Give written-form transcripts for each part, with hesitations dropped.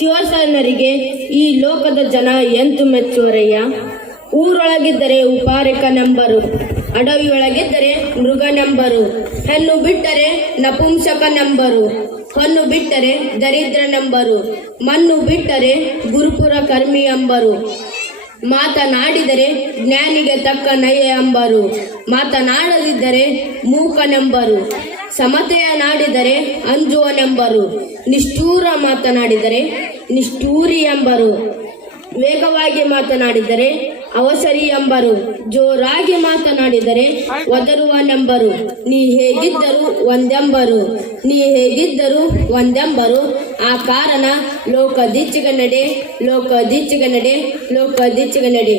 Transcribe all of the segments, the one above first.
ಶಿವಸೇನರಿಗೆ ಈ ಲೋಕದ ಜನ ಎಂತು ಮೆಚ್ಚುವರಯ್ಯ. ಊರೊಳಗಿದ್ದರೆ ಉಪಾರಿಕನೆಂಬರು, ಅಡವಿಯೊಳಗಿದ್ದರೆ ಮೃಗನೆಂಬರು, ಹೆಣ್ಣು ಬಿಟ್ಟರೆ ನಪುಂಸಕನೆಂಬರು, ಹೊನ್ನು ಬಿಟ್ಟರೆ ದರಿದ್ರನೆಂಬರು, ಮಣ್ಣು ಬಿಟ್ಟರೆ ಗುರುಪುರ ಕರ್ಮಿ ಎಂಬರು, ಮಾತನಾಡಿದರೆ ಜ್ಞಾನಿಗೆ ತಕ್ಕ ನಯ ಎಂಬರು, ಮಾತನಾಡದಿದ್ದರೆ ಮೂಕನೆಂಬರು, ಸಮತೆಯ ನಾಡಿದರೆ ಅಂಜುವನೆಂಬರು, ನಿಷ್ಠೂರ ಮಾತನಾಡಿದರೆ ನಿಷ್ಠೂರಿ ಎಂಬರು, ವೇಗವಾಗಿ ಮಾತನಾಡಿದರೆ ಅವಸರಿ ಎಂಬರು, ಜೋರಾಗಿ ಮಾತನಾಡಿದರೆ ಒದರುವನೆಂಬರು, ನೀ ಹೇಗಿದ್ದರೂ ಒಂದೆಂಬರು, ನೀ ಹೇಗಿದ್ದರೂ ಒಂದೆಂಬರು. ಆ ಕಾರಣ ಲೋಕದೀಚೆಗೆ ನಡೆ, ಲೋಕದೀಚೆಗೆ ನಡೆ, ಲೋಕದೀಚೆಗೆ ನಡೆ.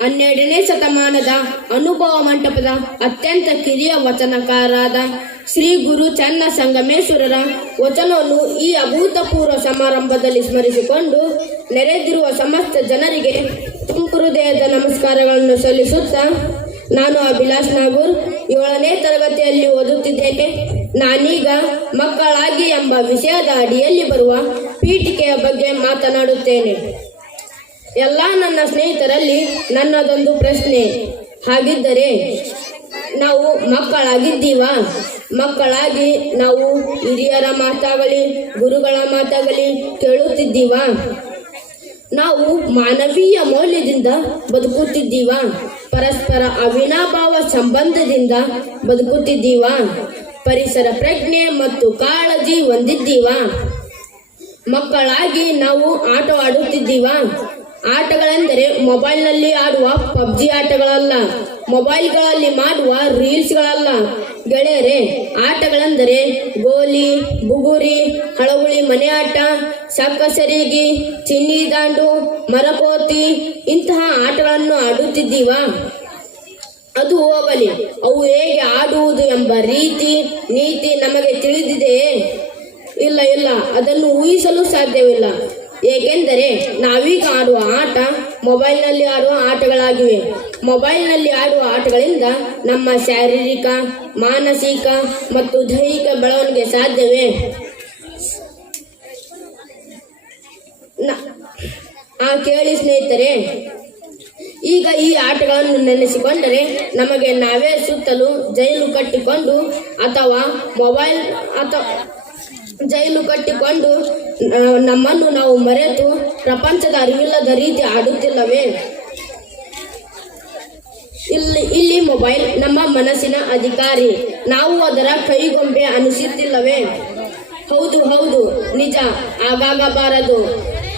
12ನೇ ಶತಮಾನದ ಅನುಭವ ಮಂಟಪದ ಅತ್ಯಂತ ಕಿರಿಯ ವಚನಕಾರರಾದ ಶ್ರೀ ಗುರು ಚನ್ನ ಸಂಗಮೇಶ್ವರರ ವಚನವನ್ನು ಈ ಅಭೂತಪೂರ್ವ ಸಮಾರಂಭದಲ್ಲಿ ಸ್ಮರಿಸಿಕೊಂಡು ನೆರೆದಿರುವ ಸಮಸ್ತ ಜನರಿಗೆ ತುಂಬ ಹೃದಯದ ನಮಸ್ಕಾರಗಳನ್ನು ಸಲ್ಲಿಸುತ್ತಾ, ನಾನು ಅಭಿಲಾಷ್ ನಾಗೂರ್ 7ನೇ ತರಗತಿಯಲ್ಲಿ ಓದುತ್ತಿದ್ದೇನೆ. ನಾನೀಗ ಮಕ್ಕಳಾಗಿ ಎಂಬ ವಿಷಯದ ಅಡಿಯಲ್ಲಿ ಬರುವ ಪೀಠಿಕೆಯ ಬಗ್ಗೆ ಮಾತನಾಡುತ್ತೇನೆ. ಎಲ್ಲ ನನ್ನ ಸ್ನೇಹಿತರಲ್ಲಿ ನನ್ನದೊಂದು ಪ್ರಶ್ನೆ. ಹಾಗಿದ್ದರೆ ನಾವು ಮಕ್ಕಳಾಗಿದ್ದೀವಾ? ಮಕ್ಕಳಾಗಿ ನಾವು ಹಿರಿಯರ ಮಾತಾಗಲಿ ಗುರುಗಳ ಮಾತಾಗಲಿ ಕೇಳುತ್ತಿದ್ದೀವಾ? ನಾವು ಮಾನವೀಯ ಮೌಲ್ಯದಿಂದ ಬದುಕುತ್ತಿದ್ದೀವಾ? ಪರಸ್ಪರ ಅವಿನಾಭಾವ ಸಂಬಂಧದಿಂದ ಬದುಕುತ್ತಿದ್ದೀವಾ? ಪರಿಸರ ಪ್ರಜ್ಞೆ ಮತ್ತು ಕಾಳಜಿ ಹೊಂದಿದ್ದೀವಾ? ಮಕ್ಕಳಾಗಿ ನಾವು ಆಟ ಆಡುತ್ತಿದ್ದೀವಾ? ಆಟಗಳೆಂದರೆ ಮೊಬೈಲ್ನಲ್ಲಿ ಆಡುವ ಪಬ್ಜಿ ಆಟಗಳಲ್ಲ, ಮೊಬೈಲ್ಗಳಲ್ಲಿ ಮಾಡುವ ರೀಲ್ಸ್ಗಳಲ್ಲ ಗೆಳೆಯರೇ. ಆಟಗಳೆಂದರೆ ಗೋಲಿ, ಬುಗುರಿ, ಹಳಗುಳಿ ಮನೆ ಆಟ, ಸಕ್ಕಸರಿಗೆ, ಚಿನ್ನಿ ದಾಂಡು, ಮರಕೋತಿ ಇಂತಹ ಆಟಗಳನ್ನು ಆಡುತ್ತಿದ್ದೀವಾ? ಅದು ಹೋಗಲಿ, ಅವು ಹೇಗೆ ಆಡುವುದು ಎಂಬ ನೀತಿ ನಮಗೆ ತಿಳಿದಿದೆಯೇ? ಇಲ್ಲ, ಅದನ್ನು ಊಹಿಸಲು ಸಾಧ್ಯವಿಲ್ಲ. ಏಕೆಂದರೆ ನಾವೀಗ ಆಡುವ ಆಟ ಮೊಬೈಲ್ನಲ್ಲಿ ಆಡುವ ಆಟಗಳಾಗಿವೆ. ಮೊಬೈಲ್ನಲ್ಲಿ ಆಡುವ ಆಟಗಳಿಂದ ನಮ್ಮ ಶಾರೀರಿಕ, ಮಾನಸಿಕ ಮತ್ತು ದೈಹಿಕ ಬೆಳವಣಿಗೆ ಸಾಧ್ಯವೇ? ಕೇಳಿ ಸ್ನೇಹಿತರೆ, ಈಗ ಈ ಆಟಗಳನ್ನು ನೆನೆಸಿಕೊಂಡರೆ ನಮಗೆ ನಾವೇ ಸುತ್ತಲೂ ಜೈಲು ಕಟ್ಟಿಕೊಂಡು ಅಥವಾ ಮೊಬೈಲ್ ಜೈಲು ಕಟ್ಟಿಕೊಂಡು ನಮ್ಮನ್ನು ನಾವು ಮರೆತು ಪ್ರಪಂಚದ ಅರಿವಿಲ್ಲದ ರೀತಿ ಆಡುತ್ತಿಲ್ಲವೇ? ಇಲ್ಲಿ ಮೊಬೈಲ್ ನಮ್ಮ ಮನಸ್ಸಿನ ಅಧಿಕಾರಿ, ನಾವು ಅದರ ಕೈಗೊಂಬೆ ಅನಿಸುತ್ತಿಲ್ಲವೇ? ಹೌದು, ನಿಜ, ಆಗಾಗಬಾರದು.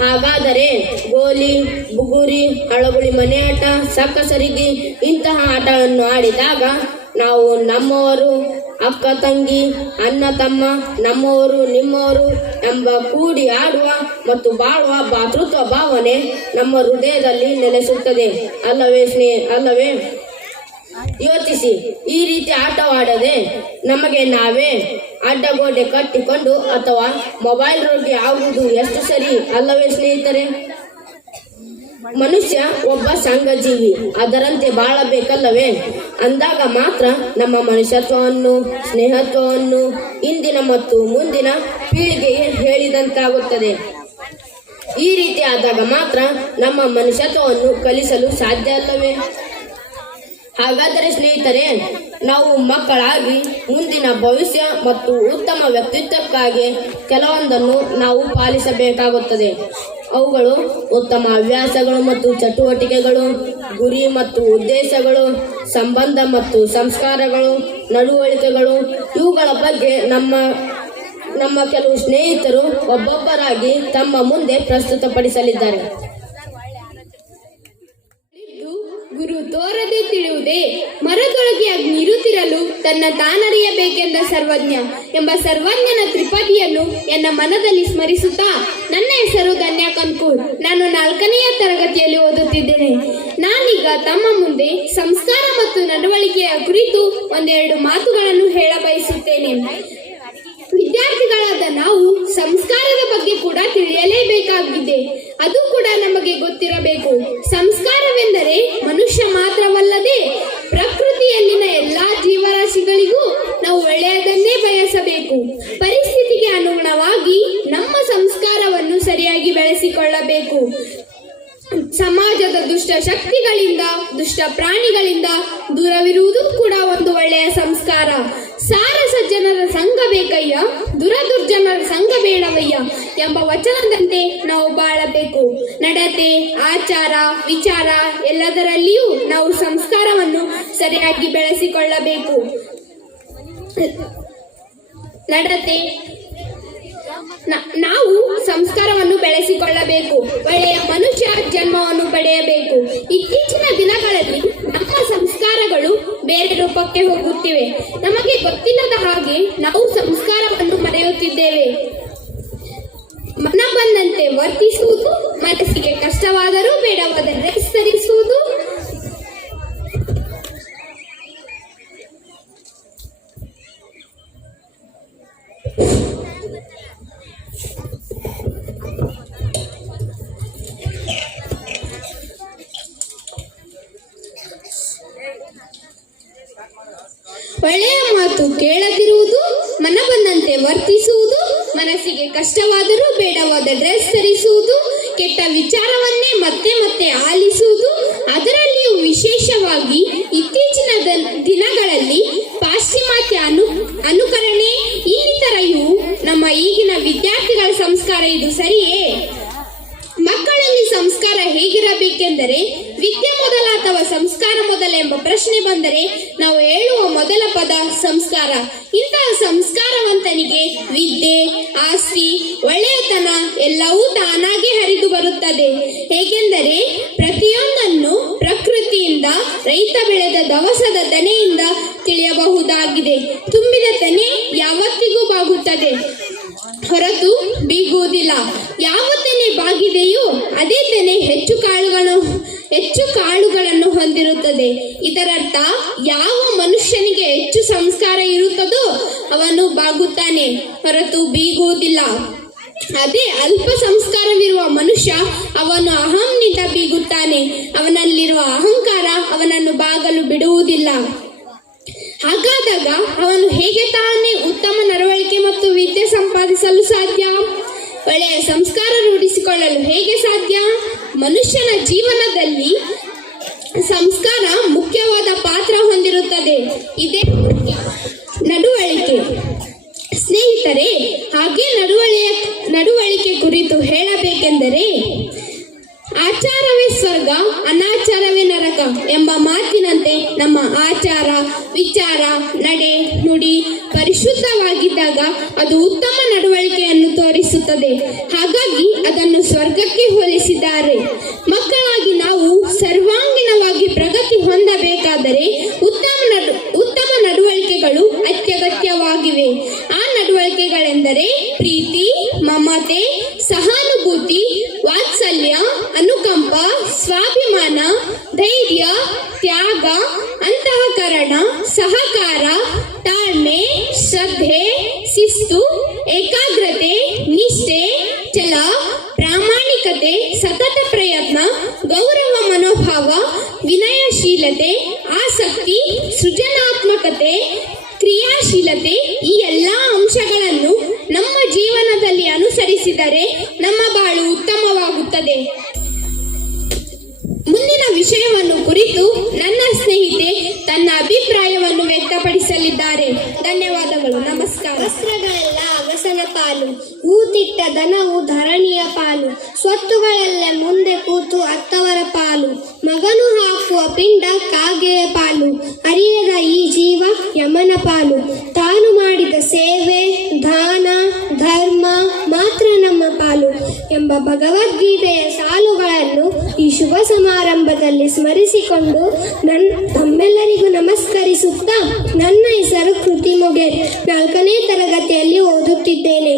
ಹಾಗಾದರೆ ಗೋಲಿ, ಬುಗುರಿ, ಹಳಗುಳಿ ಮನೆ ಆಟ, ಸಕ್ಕಸರಿಗೆ ಇಂತಹ ಆಟಗಳನ್ನು ಆಡಿದಾಗ ನಾವು ನಮ್ಮವರು, ಅಕ್ಕ ತಂಗಿ, ಅಣ್ಣ ತಮ್ಮ, ನಮ್ಮವರು ನಿಮ್ಮವರು ಎಂಬ ಕೂಡಿ ಆಡುವ ಮತ್ತು ಬಾಳುವ ಭಾತೃತ್ವ ಭಾವನೆ ನಮ್ಮ ಹೃದಯದಲ್ಲಿ ನೆಲೆಸುತ್ತದೆ ಅಲ್ಲವೇ? ಯೋಚಿಸಿ, ಈ ರೀತಿ ಆಟವಾಡದೆ ನಮಗೆ ನಾವೇ ಅಡ್ಡಗೋಡೆ ಕಟ್ಟಿಕೊಂಡು ಅಥವಾ ಮೊಬೈಲ್ ರೊಟ್ಟಿ ಆಗುವುದು ಎಷ್ಟು ಸರಿ ಅಲ್ಲವೇ ಸ್ನೇಹಿತರೆ? ಮನುಷ್ಯ ಒಬ್ಬ ಸಂಘಜೀವಿ, ಅದರಂತೆ ಬಾಳಬೇಕಲ್ಲವೇ? ಅಂದಾಗ ಮಾತ್ರ ನಮ್ಮ ಮನುಷ್ಯತ್ವವನ್ನು, ಸ್ನೇಹತ್ವವನ್ನು ಇಂದಿನ ಮತ್ತು ಮುಂದಿನ ಪೀಳಿಗೆಗೆ ಹೇಳಿದಂತಾಗುತ್ತದೆ. ಈ ರೀತಿ ಆದಾಗ ಮಾತ್ರ ನಮ್ಮ ಮನುಷ್ಯತ್ವವನ್ನು ಕಲಿಸಲು ಸಾಧ್ಯ ಅಲ್ಲವೇ? ಹಾಗಾದರೆ ಸ್ನೇಹಿತರೆ, ನಾವು ಮಕ್ಕಳಾಗಿ ಮುಂದಿನ ಭವಿಷ್ಯ ಮತ್ತು ಉತ್ತಮ ವ್ಯಕ್ತಿತ್ವಕ್ಕಾಗಿ ಕೆಲವೊಂದನ್ನು ನಾವು ಪಾಲಿಸಬೇಕಾಗುತ್ತದೆ. ಅವುಗಳು ಉತ್ತಮ ಹವ್ಯಾಸಗಳು ಮತ್ತು ಚಟುವಟಿಕೆಗಳು, ಗುರಿ ಮತ್ತು ಉದ್ದೇಶಗಳು, ಸಂಬಂಧ ಮತ್ತು ಸಂಸ್ಕಾರಗಳು, ನಡವಳಿಕೆಗಳು. ಇವುಗಳ ಬಗ್ಗೆ ನಮ್ಮ ಕೆಲವು ಸ್ನೇಹಿತರು ಒಬ್ಬೊಬ್ಬರಾಗಿ ತಮ್ಮ ಮುಂದೆ ಪ್ರಸ್ತುತಪಡಿಸಲಿದ್ದಾರೆ. ಗುರು ತೋರದೆ ತಿಳಿಯುವುದೇ, ಮರದೊಳಗೆ ಅಗ್ನಿರುತ್ತಿರಲು ತನ್ನ ತಾನರಿಯಬೇಕೆಂದ ಸರ್ವಜ್ಞ ಎಂಬ ಸರ್ವಜ್ಞನ ತ್ರಿಪದಿಯನ್ನು ಎನ್ನ ಮನದಲ್ಲಿ ಸ್ಮರಿಸುತ್ತಾ, ನನ್ನ ಹೆಸರು ಧನ್ಯ ಕನ್ಕೂರ್. ನಾನು 4ನೆಯ ತರಗತಿಯಲ್ಲಿ ಓದುತ್ತಿದ್ದೇನೆ. ನಾನೀಗ ತಮ್ಮ ಮುಂದೆ ಸಂಸ್ಕಾರ ಮತ್ತು ನಡವಳಿಕೆಯ ಕುರಿತು ಒಂದೆರಡು ಮಾತುಗಳನ್ನು ಹೇಳ ಬಯಸುತ್ತೇನೆ. ವಿದ್ಯಾರ್ಥಿಗಳಾದ ನಾವು ಸಂಸ್ಕಾರದ ಬಗ್ಗೆ ಕೂಡ ತಿಳಿಯಲೇಬೇಕಾಗಿದೆ. ಅದು ಕೂಡ ನಮಗೆ ಗೊತ್ತಿರಬೇಕು. ಸಂಸ್ಕಾರವೆಂದರೆ ಮನುಷ್ಯ ಮಾತ್ರವಲ್ಲದೆ ಪ್ರಕೃತಿಯಲ್ಲಿನ ಎಲ್ಲಾ ಜೀವರಾಶಿಗಳಿಗೂ ನಾವು ಒಳ್ಳೆಯದನ್ನೇ ಬಯಸಬೇಕು. ಪರಿಸ್ಥಿತಿಗೆ ಅನುಗುಣವಾಗಿ ನಮ್ಮ ಸಂಸ್ಕಾರವನ್ನು ಬೆಳೆಸಿಕೊಳ್ಳಬೇಕು. ಸಮಾಜದ ದುಷ್ಟ ಶಕ್ತಿಗಳಿಂದ, ದುಷ್ಟ ಪ್ರಾಣಿಗಳಿಂದ ದೂರವಿರುವುದು ಕೂಡ ಒಂದು ಒಳ್ಳೆಯ ಸಂಸ್ಕಾರ. ಸಾರ ಸಜ್ಜನರ ಸಂಘ ಬೇಕಯ್ಯ, ದುರ್ಜನರ ಸಂಘ ಬೇಡವಯ್ಯ ಎಂಬ ವಚನದಂತೆ ನಾವು ಬಾಳಬೇಕು. ನಡತೆ, ಆಚಾರ, ವಿಚಾರ ಎಲ್ಲದರಲ್ಲಿಯೂ ನಾವು ಸಂಸ್ಕಾರವನ್ನು ಸರಿಯಾಗಿ ಬೆಳೆಸಿಕೊಳ್ಳಬೇಕು. ನಡತೆ ನಾವು ಸಂಸ್ಕಾರವನ್ನು ಬೆಳೆಸಿಕೊಳ್ಳಬೇಕು. ಒಳ್ಳೆಯ ಮನುಷ್ಯ ಜನ್ಮವನ್ನು ಪಡೆಯಬೇಕು. ಇತ್ತೀಚಿನ ದಿನಗಳಲ್ಲಿ ನಮ್ಮ ಸಂಸ್ಕಾರಗಳು ಬೇರೆ ರೂಪಕ್ಕೆ ಹೋಗುತ್ತಿವೆ. ನಮಗೆ ಗೊತ್ತಿಲ್ಲದ ಹಾಗೆ ನಾವು ಸಂಸ್ಕಾರವನ್ನು ಮರೆಯುತ್ತಿದ್ದೇವೆ. ಮನ ಬಂದಂತೆ ವರ್ತಿಸುವುದು, ಮನಸ್ಸಿಗೆ ಕಷ್ಟವಾದರೂ ಬೇಡವಾದರೆ ಸರಿಸುವುದು, ಒಳ್ಳೆಯ ಮಾತು ಕೇಳದಿರುವುದು, ಮನ ಬಂದಂತೆ ವರ್ತಿಸುವುದು, ಮನಸ್ಸಿಗೆ ಕಷ್ಟವಾದರೂ ಬೇಡವಾದ ಡ್ರೆಸ್ ಧರಿಸುವುದು, ಕೆಟ್ಟ ವಿಚಾರವನ್ನೇ ಮತ್ತೆ ಮತ್ತೆ ಆಲಿಸುವುದು, ಅದರಲ್ಲಿಯೂ ವಿಶೇಷವಾಗಿ ಇತ್ತೀಚಿನ ದಿನಗಳಲ್ಲಿ ಪಾಶ್ಚಿಮಾತ್ಯ ಅನುಕರಣೆ ಇನ್ನಿತರ ಇವು ನಮ್ಮ ಈಗಿನ ವಿದ್ಯಾರ್ಥಿಗಳ ಸಂಸ್ಕಾರ. ಇದು ಸರಿಯೇ? ಮಕ್ಕಳಲ್ಲಿ ಸಂಸ್ಕಾರ ಹೇಗಿರಬೇಕೆಂದರೆ, ವಿದ್ಯೆ ಮೊದಲ ಅಥವಾ ಸಂಸ್ಕಾರ ಮೊದಲ ಎಂಬ ಪ್ರಶ್ನೆ ಬಂದರೆ ನಾವು ಹೇಳುವ ಮೊದಲ ಪದ ಸಂಸ್ಕಾರ. ಇಂತಹ ಸಂಸ್ಕಾರವಂತನಿಗೆ ವಿದ್ಯೆ, ಆಸ್ತಿ, ಒಳ್ಳೆಯತನ ಎಲ್ಲವೂ ತಾನಾಗೆ ಹರಿದು ಬರುತ್ತದೆ. ಹೇಗೆಂದರೆ ಪ್ರತಿಯೊಂದನ್ನು ಪ್ರಕೃತಿಯಿಂದ, ರೈತ ಬೆಳೆದ ದವಸದ ತೆನೆಯಿಂದ ತಿಳಿಯಬಹುದಾಗಿದೆ. ತುಂಬಿದ ತೆನೆ ಯಾವತ್ತಿಗೂ ಬಾಗುತ್ತದೆ ಹೊರತು ಬೀಗುವುದಿಲ್ಲ. ಯಾವ ತೆನೆ ಬಾಗಿದೆಯೋ ಅದೇ ತೆನೆ ಹೆಚ್ಚು ಕಾಳುಗಳನ್ನು ಹೊಂದಿರುತ್ತದೆ. ಇದರರ್ಥ ಯಾವ ಮನುಷ್ಯನಿಗೆ ಹೆಚ್ಚು ಸಂಸ್ಕಾರ ಇರುತ್ತದೋ ಅವನು ಬಾಗುತ್ತಾನೆ ಹೊರತು ಬೀಗುವುದಿಲ್ಲ. ಅದೇ ಅಲ್ಪ ಸಂಸ್ಕಾರವಿರುವ ಮನುಷ್ಯ ಅವನು ಅಹಂನಿಂದ ಬೀಗುತ್ತಾನೆ. ಅವನಲ್ಲಿರುವ ಅಹಂಕಾರ ಅವನನ್ನು ಬಾಗಲು ಬಿಡುವುದಿಲ್ಲ. ಹಾಗಾದಾಗ ಅವನು ಹೇಗೆ ತಾನೇ ಉತ್ತಮ ನಡವಳಿಕೆ ಮತ್ತು ವಿದ್ಯೆ ಸಂಪಾದಿಸಲು ಸಾಧ್ಯ? ಒಳ್ಳೆಯ ಸಂಸ್ಕಾರ ರೂಢಿಸಿಕೊಳ್ಳಲು ಹೇಗೆ ಸಾಧ್ಯ? ಮನುಷ್ಯನ ಜೀವನದಲ್ಲಿ ಸಂಸ್ಕಾರ ಮುಖ್ಯವಾದ ಪಾತ್ರ ಹೊಂದಿರುತ್ತದೆ. ಇದೇ ನಡವಳಿಕೆ. ಸ್ನೇಹಿತರೆ, ಹಾಗೆ ನಡವಳಿಕೆ ಕುರಿತು ಹೇಳಬೇಕೆಂದರೆ, ಆಚಾರವೇ ಸ್ವರ್ಗ, ಅನಾಚಾರವೇ ನರಕ ಎಂಬ ಮಾತಿನಂತೆ ನಮ್ಮ ಆಚಾರ, ವಿಚಾರ, ನಡೆ, ನುಡಿ ಪರಿಶುದ್ಧವಾಗಿದ್ದಾಗ ಅದು ಉತ್ತಮ ನಡವಳಿಕೆಯನ್ನು ತೋರಿಸುತ್ತದೆ. ಹಾಗಾಗಿ ಅದನ್ನು ಸ್ವರ್ಗಕ್ಕೆ ಹೋಲಿಸಿದ್ದಾರೆ. ಮಕ್ಕಳಾಗಿ ನಾವು ಸರ್ವಾಂಗೀಣವಾಗಿ ಪ್ರಗತಿ ಹೊಂದಬೇಕಾದರೆ ಉತ್ತಮ ನಡವಳಿಕೆಗಳು ಅತ್ಯಗತ್ಯವಾಗಿವೆ. ಆ ನಡವಳಿಕೆಗಳೆಂದರೆ ಪ್ರೀತಿ, ಮಮತೆ, ಸಹಾನುಭೂತಿ, ವಾತ್ಸಲ್ಯ, ಅನುಕಂಪ, ಸ್ವಾಭಿಮಾನ, ಧೈರ್ಯ, ತ್ಯಾಗ, ಅಂತಃಕರಣ, ಸಹಕಾರ, ತಾಳ್ಮೆ, ಶ್ರದ್ಧೆ, ಶಿಸ್ತು, ಏಕಾಗ್ರತೆ, ನಿಷ್ಠೆ, ಛಲ, ಪ್ರಾಮಾಣಿಕತೆ, ಸತತ ಪ್ರಯತ್ನ, ಗೌರವ ಮನೋಭಾವ, ವಿನಯಶೀಲತೆ, ಆಸಕ್ತಿ, ಸೃಜನಾತ್ಮಕತೆ, ಕ್ರಿಯಾಶೀಲತೆ ಈ ಎಲ್ಲ ಅಂಶಗಳನ್ನು ನಮ್ಮ ಜೀವನದಲ್ಲಿ ಅನುಸರಿಸಿದರೆ ನಮ್ಮ ಬಾಳು ಉತ್ತಮವಾಗುತ್ತದೆ. ಮುಂದಿನ ವಿಷಯವನ್ನು ಕುರಿತು ನನ್ನ ಸ್ನೇಹಿತೆ ತನ್ನ ಅಭಿಪ್ರಾಯವನ್ನು ವ್ಯಕ್ತಪಡಿಸಲಿದ್ದಾರೆ. ಧನ್ಯವಾದಗಳು. ನಮಸ್ಕಾರ. ವಸ್ತ್ರಗಳೆಲ್ಲ ಅಗಸನ ಪಾಲು, ಹೂತಿಟ್ಟ ದನವು ಧರಣಿಯ ಪಾಲು, ಸ್ವತ್ತುಗಳೆಲ್ಲ ಮುಂದೆ ಕೂತು ಅತ್ತವರ ಪಾಲು, ಮಗನು ಹಾಕುವ ಪಿಂಡ ಕಾಗೆಯ ಪಾಲು, ಅರಿಯದ ಈ ಜೀವ ಯಮನ ಪಾಲು, ತಾನು ಮಾಡಿದ ಸೇವೆ, ದಾನ, ಧರ್ಮ ಮಾತ್ರ ನಮ್ಮ ಪಾಲು ಎಂಬ ಭಗವದ್ಗೀತೆಯ ಸಾಲುಗಳನ್ನು ಈ ಶುಭ ಸಮಾರಂಭದಲ್ಲಿ ಸ್ಮರಿಸಿಕೊಂಡು ತಮ್ಮೆಲ್ಲರಿಗೂ ನಮಸ್ಕರಿಸುತ್ತಾ, ನನ್ನ ಹೆಸರು ಕೃತಿ ಮೊಗೇರ್, 4ನೇ ತರಗತಿಯಲ್ಲಿ ಓದುತ್ತಿದ್ದೇನೆ.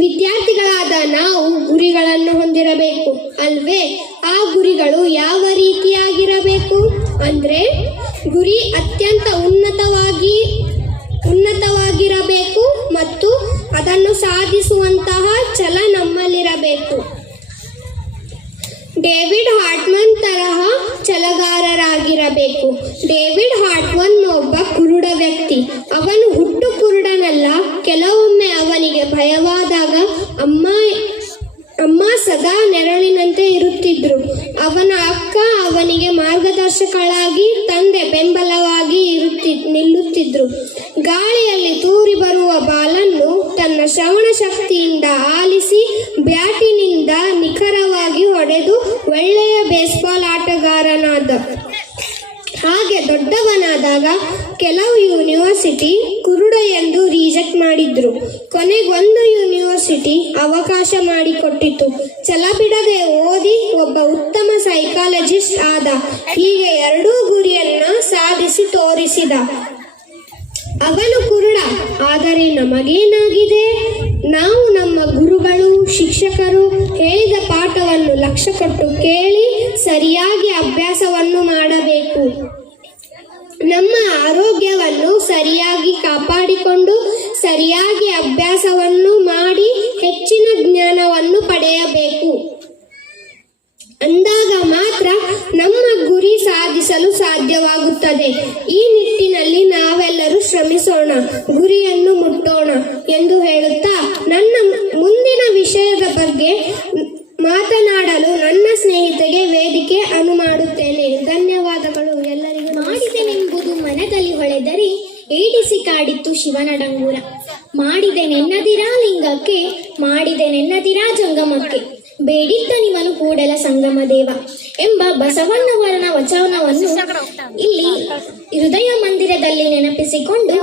ವಿದ್ಯಾರ್ಥಿಗಳಾದ ನಾವು ಗುರಿಗಳನ್ನು ಹೊಂದಿರಬೇಕು ಅಲ್ವೇ? ಆ ಗುರಿಗಳು ಯಾವ ರೀತಿಯಾಗಿರಬೇಕು ಅಂದ್ರೆ, ಗುರಿ ಅತ್ಯಂತ ಉನ್ನತವಾಗಿರಬೇಕು ಮತ್ತು ಅದನ್ನು ಸಾಧಿಸುವಂತಹ ಛಲ ನಮ್ಮಲ್ಲಿರಬೇಕು. ಡೇವಿಡ್ ಹಾರ್ಟ್ಮನ್ ತರಹ ಛಲಗಾರರಾಗಿರಬೇಕು. ಡೇವಿಡ್ ಹಾರ್ಟ್ಮನ್ ಒಬ್ಬ ಕುರುಡ ವ್ಯಕ್ತಿ. ಅವನು ಹುಟ್ಟು ಕುರುಡನಲ್ಲ. ಕೆಲವೊಮ್ಮೆ ಅವನಿಗೆ ಭಯವಾದಾಗ ಅಮ್ಮ ಸದಾ ನೆರಳಿನಂತೆ ಇರುತ್ತಿದ್ರು. ಅವನ ಅಕ್ಕ ಅವನಿಗೆ ಮಾರ್ಗದರ್ಶಕಳಾಗಿ, ತಂದೆ ಬೆಂಬಲವಾಗಿ ನಿಲ್ಲುತ್ತಿದ್ರು. ಗಾಳಿಯಲ್ಲಿ ತೂರಿ ಬರುವ ಬಾಲನ್ನು ತನ್ನ ಶ್ರವಣ ಶಕ್ತಿಯಿಂದ ಆಲಿಸಿ ಬ್ಯಾಟಿನಿಂದ ನಿಖರವಾಗಿ ಹೊಡೆದು ಒಳ್ಳೆಯ ಬೇಸ್ಬಾಲ್ ಆಟಗಾರನಾದ. ಹಾಗೆ ದೊಡ್ಡವನಾದಾಗ ಕೆಲವು ಯೂನಿವರ್ಸಿಟಿ ಕುರುಡ ಎಂದು ರಿಜೆಕ್ಟ್ ಮಾಡಿದ್ರು. ಕೊನೆಗೊಂದು ಯೂನಿವರ್ಸಿಟಿ ಅವಕಾಶ ಮಾಡಿಕೊಟ್ಟಿತು. ಛಲಬಿಡದೆ ಓದಿ ಒಬ್ಬ ಉತ್ತಮ ಸೈಕಾಲಜಿಸ್ಟ್ ಆದ. ಹೀಗೆ ಎರಡೂ ಗುರಿಯನ್ನ ಸಾಧಿಸಿ ತೋರಿಸಿದ. ಅವನು ಕುರುಡ, ಆದರೆ ನಮಗೇನಾಗಿದೆ? ನಾವು ನಮ್ಮ ಗುರುಗಳು, ಶಿಕ್ಷಕರು ಹೇಳಿದ ಪಾಠವನ್ನು ಲಕ್ಷ್ಯ ಕೊಟ್ಟು ಕೇಳಿ ಸರಿಯಾಗಿ ಅಭ್ಯಾಸವನ್ನು ಮಾಡಬೇಕು. ನಮ್ಮ ಆರೋಗ್ಯವನ್ನು ಸರಿಯಾಗಿ ಕಾಪಾಡಿಕೊಂಡು ಸರಿಯಾಗಿ ಅಭ್ಯಾಸವನ್ನು ಮಾಡಿ ಹೆಚ್ಚಿನ ಜ್ಞಾನವನ್ನು ಪಡೆಯಬೇಕು. ಅಂದಾಗ ಮಾತ್ರ ನಮ್ಮ ಗುರಿ ಸಾಧಿಸಲು ಸಾಧ್ಯವಾಗುತ್ತದೆ. ಈ ನಿಟ್ಟಿನಲ್ಲಿ ನಾವೆಲ್ಲರೂ ಶ್ರಮಿಸೋಣ, ಗುರಿಯನ್ನು ಮುಟ್ಟೋಣ ಎಂದು ಹೇಳುತ್ತಾ ನನ್ನ ಮುಂದಿನ ವಿಷಯದ ಬಗ್ಗೆ ಮಾತನಾಡಲು ನನ್ನ ಸ್ನೇಹಿತರಿಗೆ ವೇದಿಕೆ ಮಾಡುತ್ತೇನೆ. ಧನ್ಯವಾದಗಳು ಎಲ್ಲರಿಗೂ. ಮಾಡಿದೆನೆಂಬುದು ಮನದಲ್ಲಿ ಹೊಳೆದರೆ ಏಡಿಸಿ ಕಾಡಿತ್ತು ಶಿವನ ಡಂಗೂರ. ಮಾಡಿದೆನೆನ್ನದಿರಾ ಲಿಂಗಕ್ಕೆ, ಮಾಡಿದೆನೆನ್ನದಿರಾ ಜಂಗಮಕ್ಕೆ, ಬೇಡಿದ್ದನಿವನು ಕೂಡಲ ಸಂಗಮ ದೇವ ಎಂಬ ಬಸವಣ್ಣವರನ ವಚನವನ್ನು ಇಲ್ಲಿ ಹೃದಯ ಮಂದಿರದಲ್ಲಿ ನೆನಪಿಸಿಕೊಂಡು,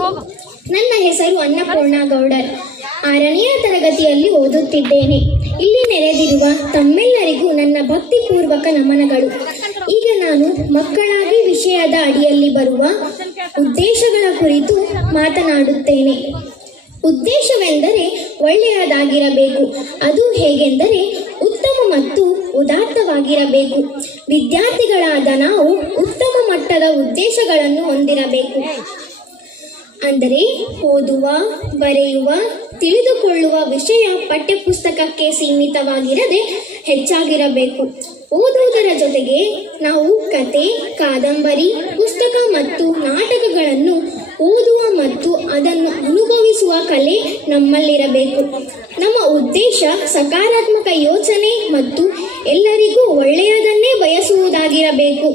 ನನ್ನ ಹೆಸರು ಅನ್ನಪೂರ್ಣ ಗೌಡರ್, 6ನೇ ತರಗತಿಯಲ್ಲಿ ಓದುತ್ತಿದ್ದೇನೆ. ಇಲ್ಲಿ ನೆರೆದಿರುವ ತಮ್ಮೆಲ್ಲರಿಗೂ ನನ್ನ ಭಕ್ತಿಪೂರ್ವಕ ನಮನಗಳು. ಈಗ ನಾನು ಮಕ್ಕಳಾಗಿ ವಿಷಯದ ಅಡಿಯಲ್ಲಿ ಬರುವ ಉದ್ದೇಶಗಳ ಕುರಿತು ಮಾತನಾಡುತ್ತೇನೆ. ಉದ್ದೇಶವೆಂದರೆ ಒಳ್ಳೆಯದಾಗಿರಬೇಕು. ಅದು ಹೇಗೆಂದರೆ ಉತ್ತಮ ಮತ್ತು ಉದಾತ್ತವಾಗಿರಬೇಕು. ವಿದ್ಯಾರ್ಥಿಗಳಾದ ನಾವು ಉತ್ತಮ ಮಟ್ಟದ ಉದ್ದೇಶಗಳನ್ನು ಹೊಂದಿರಬೇಕು. ಅಂದರೆ ಓದುವ, ಬರೆಯುವ, ತಿಳಿದುಕೊಳ್ಳುವ ವಿಷಯ ಪಠ್ಯಪುಸ್ತಕಕ್ಕೆ ಸೀಮಿತವಾಗಿರದೆ ಹೆಚ್ಚಾಗಿರಬೇಕು. ಓದುವುದರ ಜೊತೆಗೆ ನಾವು ಕತೆ, ಕಾದಂಬರಿ, ಪುಸ್ತಕ ಮತ್ತು ನಾಟಕಗಳನ್ನು ಓದುವ ಮತ್ತು ಅದನ್ನು ಅನುಭವಿಸುವ ಕಲೆ ನಮ್ಮಲ್ಲಿರಬೇಕು. ನಮ್ಮ ಉದ್ದೇಶ ಸಕಾರಾತ್ಮಕ ಯೋಚನೆ ಮತ್ತು ಎಲ್ಲರಿಗೂ ಒಳ್ಳೆಯದನ್ನೇ ಬಯಸುವುದಾಗಿರಬೇಕು.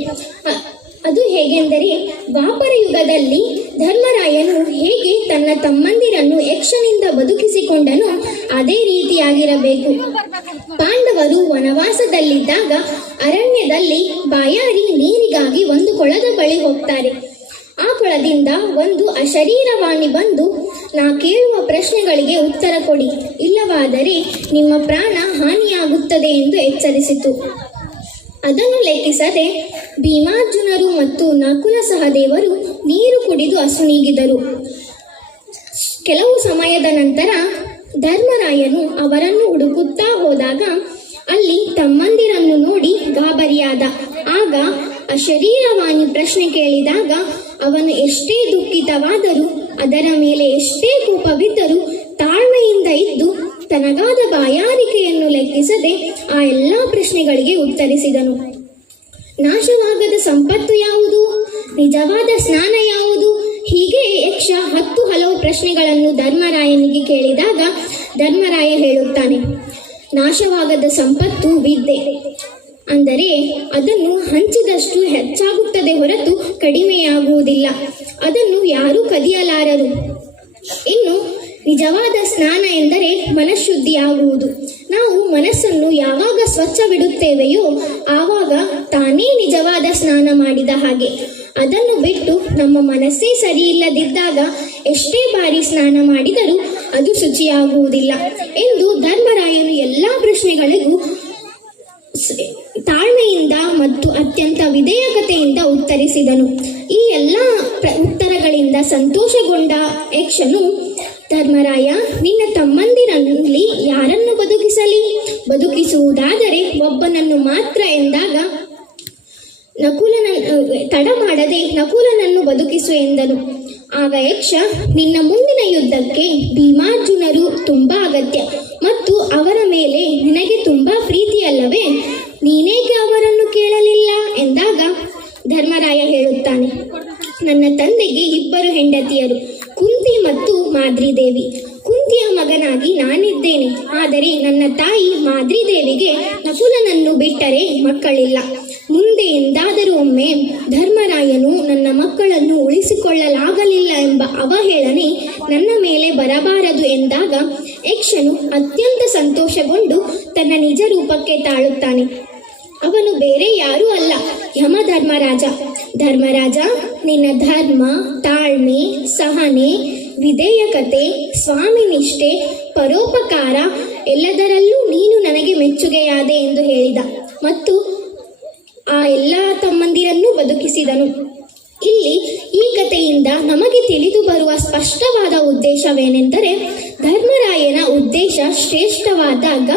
ಅದು ಹೇಗೆಂದರೆ, ದ್ವಾಪರ ಯುಗದಲ್ಲಿ ಧರ್ಮರಾಯನು ಹೇಗೆ ತನ್ನ ತಮ್ಮಂದಿರನ್ನು ಯಕ್ಷನಿಂದ ಬದುಕಿಸಿಕೊಂಡನೋ ಅದೇ ರೀತಿಯಾಗಿರಬೇಕು. ಪಾಂಡವರು ವನವಾಸದಲ್ಲಿದ್ದಾಗ ಅರಣ್ಯದಲ್ಲಿ ಬಾಯಾರಿ ನೀರಿಗಾಗಿ ಒಂದು ಕೊಳದ ಬಳಿ ಹೋಗ್ತಾರೆ. ಆ ಕೊಳದಿಂದ ಒಂದು ಅಶರೀರವಾಣಿ ಬಂದು, ನಾ ಕೇಳುವ ಪ್ರಶ್ನೆಗಳಿಗೆ ಉತ್ತರ ಕೊಡಿ, ಇಲ್ಲವಾದರೆ ನಿಮ್ಮ ಪ್ರಾಣ ಹಾನಿಯಾಗುತ್ತದೆ ಎಂದು ಎಚ್ಚರಿಸಿತು. ಅದನ್ನು ಲೆಕ್ಕಿಸದೆ ಭೀಮಾರ್ಜುನರು ಮತ್ತು ನಕುಲ ಸಹದೇವರು ನೀರು ಕುಡಿದು ಅಸುನೀಗಿದರು. ಕೆಲವು ಸಮಯದ ನಂತರ ಧರ್ಮರಾಯನು ಅವರನ್ನು ಹುಡುಕುತ್ತಾ ಹೋದಾಗ ಅಲ್ಲಿ ತಮ್ಮಂದಿರನ್ನು ನೋಡಿ ಗಾಬರಿಯಾದ. ಆಗ ಅಶರೀರವಾಣಿ ಪ್ರಶ್ನೆ ಕೇಳಿದಾಗ ಅವನು ಎಷ್ಟೇ ದುಃಖಿತವಾದರೂ, ಅದರ ಮೇಲೆ ಎಷ್ಟೇ ಕೋಪವಿದ್ದರೂ ತಾಳ್ಮೆಯಿಂದ ಇದ್ದು ತನಗಾದ ಬಾಯಾರಿಕೆಯನ್ನು ಲೆಕ್ಕಿಸದೆ ಆ ಎಲ್ಲ ಪ್ರಶ್ನೆಗಳಿಗೆ ಉತ್ತರಿಸಿದನು. ನಾಶವಾಗದ ಸಂಪತ್ತು ಯಾವುದು? ನಿಜವಾದ ಸ್ನಾನ ಯಾವುದು? ಹೀಗೆ ಯಕ್ಷ 10 ಹಲವು ಪ್ರಶ್ನೆಗಳನ್ನು ಧರ್ಮರಾಯನಿಗೆ ಕೇಳಿದಾಗ ಧರ್ಮರಾಯ ಹೇಳುತ್ತಾನೆ, ನಾಶವಾಗದ ಸಂಪತ್ತು ವಿದ್ಯೆ. ಅಂದರೆ ಅದನ್ನು ಹಂಚಿದಷ್ಟು ಹೆಚ್ಚಾಗುತ್ತದೆ ಹೊರತು ಕಡಿಮೆಯಾಗುವುದಿಲ್ಲ. ಅದನ್ನು ಯಾರೂ ಕದಿಯಲಾರರು. ಇನ್ನು ನಿಜವಾದ ಸ್ನಾನ ಎಂದರೆ ಮನಃಶುದ್ಧಿಯಾಗುವುದು. ನಾವು ಮನಸ್ಸನ್ನು ಯಾವಾಗ ಸ್ವಚ್ಛವಿಡುತ್ತೇವೆಯೋ ಆವಾಗ ತಾನೇ ನಿಜವಾದ ಸ್ನಾನ ಮಾಡಿದ ಹಾಗೆ. ಅದನ್ನು ಬಿಟ್ಟು ನಮ್ಮ ಮನಸ್ಸೇ ಸರಿಯಿಲ್ಲದಿದ್ದಾಗ ಎಷ್ಟೇ ಬಾರಿ ಸ್ನಾನ ಮಾಡಿದರೂ ಅದು ಶುಚಿಯಾಗುವುದಿಲ್ಲ ಎಂದು ಧರ್ಮರಾಯನು ಎಲ್ಲ ಪ್ರಶ್ನೆಗಳಿಗೂ ತಾಳ್ಮೆಯಿಂದ ಮತ್ತು ಅತ್ಯಂತ ವಿಧೇಯಕತೆಯಿಂದ ಉತ್ತರಿಸಿದನು. ಈ ಎಲ್ಲ ಉತ್ತರಗಳಿಂದ ಸಂತೋಷಗೊಂಡ ಯಕ್ಷನು, ಧರ್ಮರಾಯ, ನಿನ್ನ ತಮ್ಮಂದಿರಲ್ಲಿ ಯಾರನ್ನು ಬದುಕಿಸಲಿ? ಬದುಕಿಸುವುದಾದರೆ ಒಬ್ಬನನ್ನು ಮಾತ್ರ ಎಂದಾಗ ತಡ ಮಾಡದೆ ನಕುಲನನ್ನು ಬದುಕಿಸು ಎಂದನು. ಆಗ ಯಕ್ಷ, ನಿನ್ನ ಮುಂದಿನ ಯುದ್ಧಕ್ಕೆ ಭೀಮಾರ್ಜುನರು ತುಂಬಾ ಅಗತ್ಯ ಮತ್ತು ಅವರ ಮೇಲೆ ನಿನಗೆ ತುಂಬಾ ಪ್ರೀತಿಯಲ್ಲವೇ? ನೀನೇಕೆ ಅವರನ್ನು ಕೇಳಲಿಲ್ಲ ಎಂದಾಗ ಧರ್ಮರಾಯ ಹೇಳುತ್ತಾನೆ, ನನ್ನ ತಂದೆಗೆ 2 ಹೆಂಡತಿಯರು, ಕುಂತಿ ಮತ್ತು ಮಾದ್ರಿ ದೇವಿ. ಕುಂತಿ ಕುಂತಿಯ ಮಗನಾಗಿ ನಾನಿದ್ದೇನೆ. ಆದರೆ ನನ್ನ ತಾಯಿ ಮಾದ್ರಿದೇವಿಗೆ ನಕುಲನನ್ನು ಬಿಟ್ಟರೆ ಮಕ್ಕಳಿಲ್ಲ. ಮುಂದೆ ಎಂದಾದರೂ ಒಮ್ಮೆ ಧರ್ಮರಾಯನು ನನ್ನ ಮಕ್ಕಳನ್ನು ಉಳಿಸಿಕೊಳ್ಳಲಾಗಲಿಲ್ಲ ಎಂಬ ಅವಹೇಳನೆ ನನ್ನ ಮೇಲೆ ಬರಬಾರದು ಎಂದಾಗ ಯಕ್ಷನು ಅತ್ಯಂತ ಸಂತೋಷಗೊಂಡು ತನ್ನ ನಿಜ ರೂಪಕ್ಕೆ ತಾಳುತ್ತಾನೆ. ಅವನು ಬೇರೆ ಯಾರೂ ಅಲ್ಲ, ಯಮಧರ್ಮರಾಜ. ಧರ್ಮರಾಜ, ನಿನ್ನ ಧರ್ಮ, ತಾಳ್ಮೆ, ಸಹನೆ, ವಿಧೇಯಕತೆ, ಸ್ವಾಮಿನಿಷ್ಠೆ, ಪರೋಪಕಾರ ಎಲ್ಲದರಲ್ಲೂ ನೀನು ನನಗೆ ಮೆಚ್ಚುಗೆಯಾದೆ ಎಂದು ಹೇಳಿದ ಮತ್ತು ಆ ಎಲ್ಲ ತಮ್ಮಂದಿರನ್ನು ಬದುಕಿಸಿದನು. ಇಲ್ಲಿ ಈ ಕಥೆಯಿಂದ ನಮಗೆ ತಿಳಿದು ಬರುವ ಸ್ಪಷ್ಟವಾದ ಉದ್ದೇಶವೇನೆಂದರೆ, ಧರ್ಮರಾಯನ ಉದ್ದೇಶ ಶ್ರೇಷ್ಠವಾದಾಗ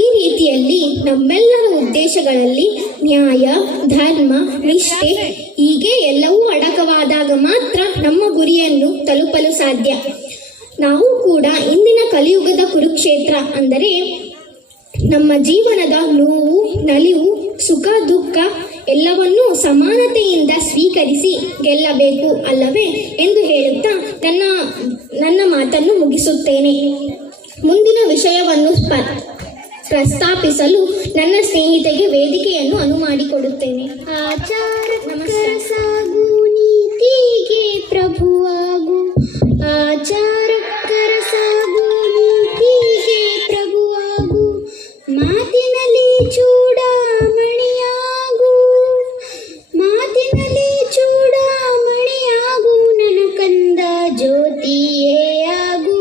ಈ ರೀತಿಯಲ್ಲಿ ನಮ್ಮೆಲ್ಲರ ಉದ್ದೇಶಗಳಲ್ಲಿ ನ್ಯಾಯ, ಧರ್ಮ, ನಿಷ್ಠೆ ಹೀಗೆ ಎಲ್ಲವೂ ಅಡಕವಾದಾಗ ಮಾತ್ರ ನಮ್ಮ ಗುರಿಯನ್ನು ತಲುಪಲು ಸಾಧ್ಯ. ನಾವು ಕೂಡ ಇಂದಿನ ಕಲಿಯುಗದ ಕುರುಕ್ಷೇತ್ರ ಅಂದರೆ ನಮ್ಮ ಜೀವನದ ನೋವು, ನಲಿವು, ಸುಖ, ದುಃಖ ಎಲ್ಲವನ್ನೂ ಸಮಾನತೆಯಿಂದ ಸ್ವೀಕರಿಸಿ ಗೆಲ್ಲಬೇಕು ಅಲ್ಲವೇ ಎಂದು ಹೇಳುತ್ತಾ ನನ್ನ ಮಾತನ್ನು ಮುಗಿಸುತ್ತೇನೆ. ಮುಂದಿನ ವಿಷಯವನ್ನು ಪ್ರಸ್ತಾಪಿಸಲು ನನ್ನ ಸ್ನೇಹಿತೆಗೆ ವೇದಿಕೆಯನ್ನು ಅನುಮಾಡಿಕೊಡುತ್ತೇನೆ. ಆಚಾರಕ್ಕರ ಸಾಗು, ನೀತಿಗೆ ಪ್ರಭುವಾಗು. ಆಚಾರಕ್ಕರ ಸಾಗು, ನೀತಿಗೆ ಪ್ರಭುವಾಗು. ಮಾತಿನಲ್ಲಿ ಚೂಡಾಮಣಿಯಾಗು, ಮಾತಿನಲ್ಲಿ ಚೂಡಾಮಣಿಯಾಗು. ನನ್ನ ಕಂದ ಜ್ಯೋತಿಯೇ ಆಗು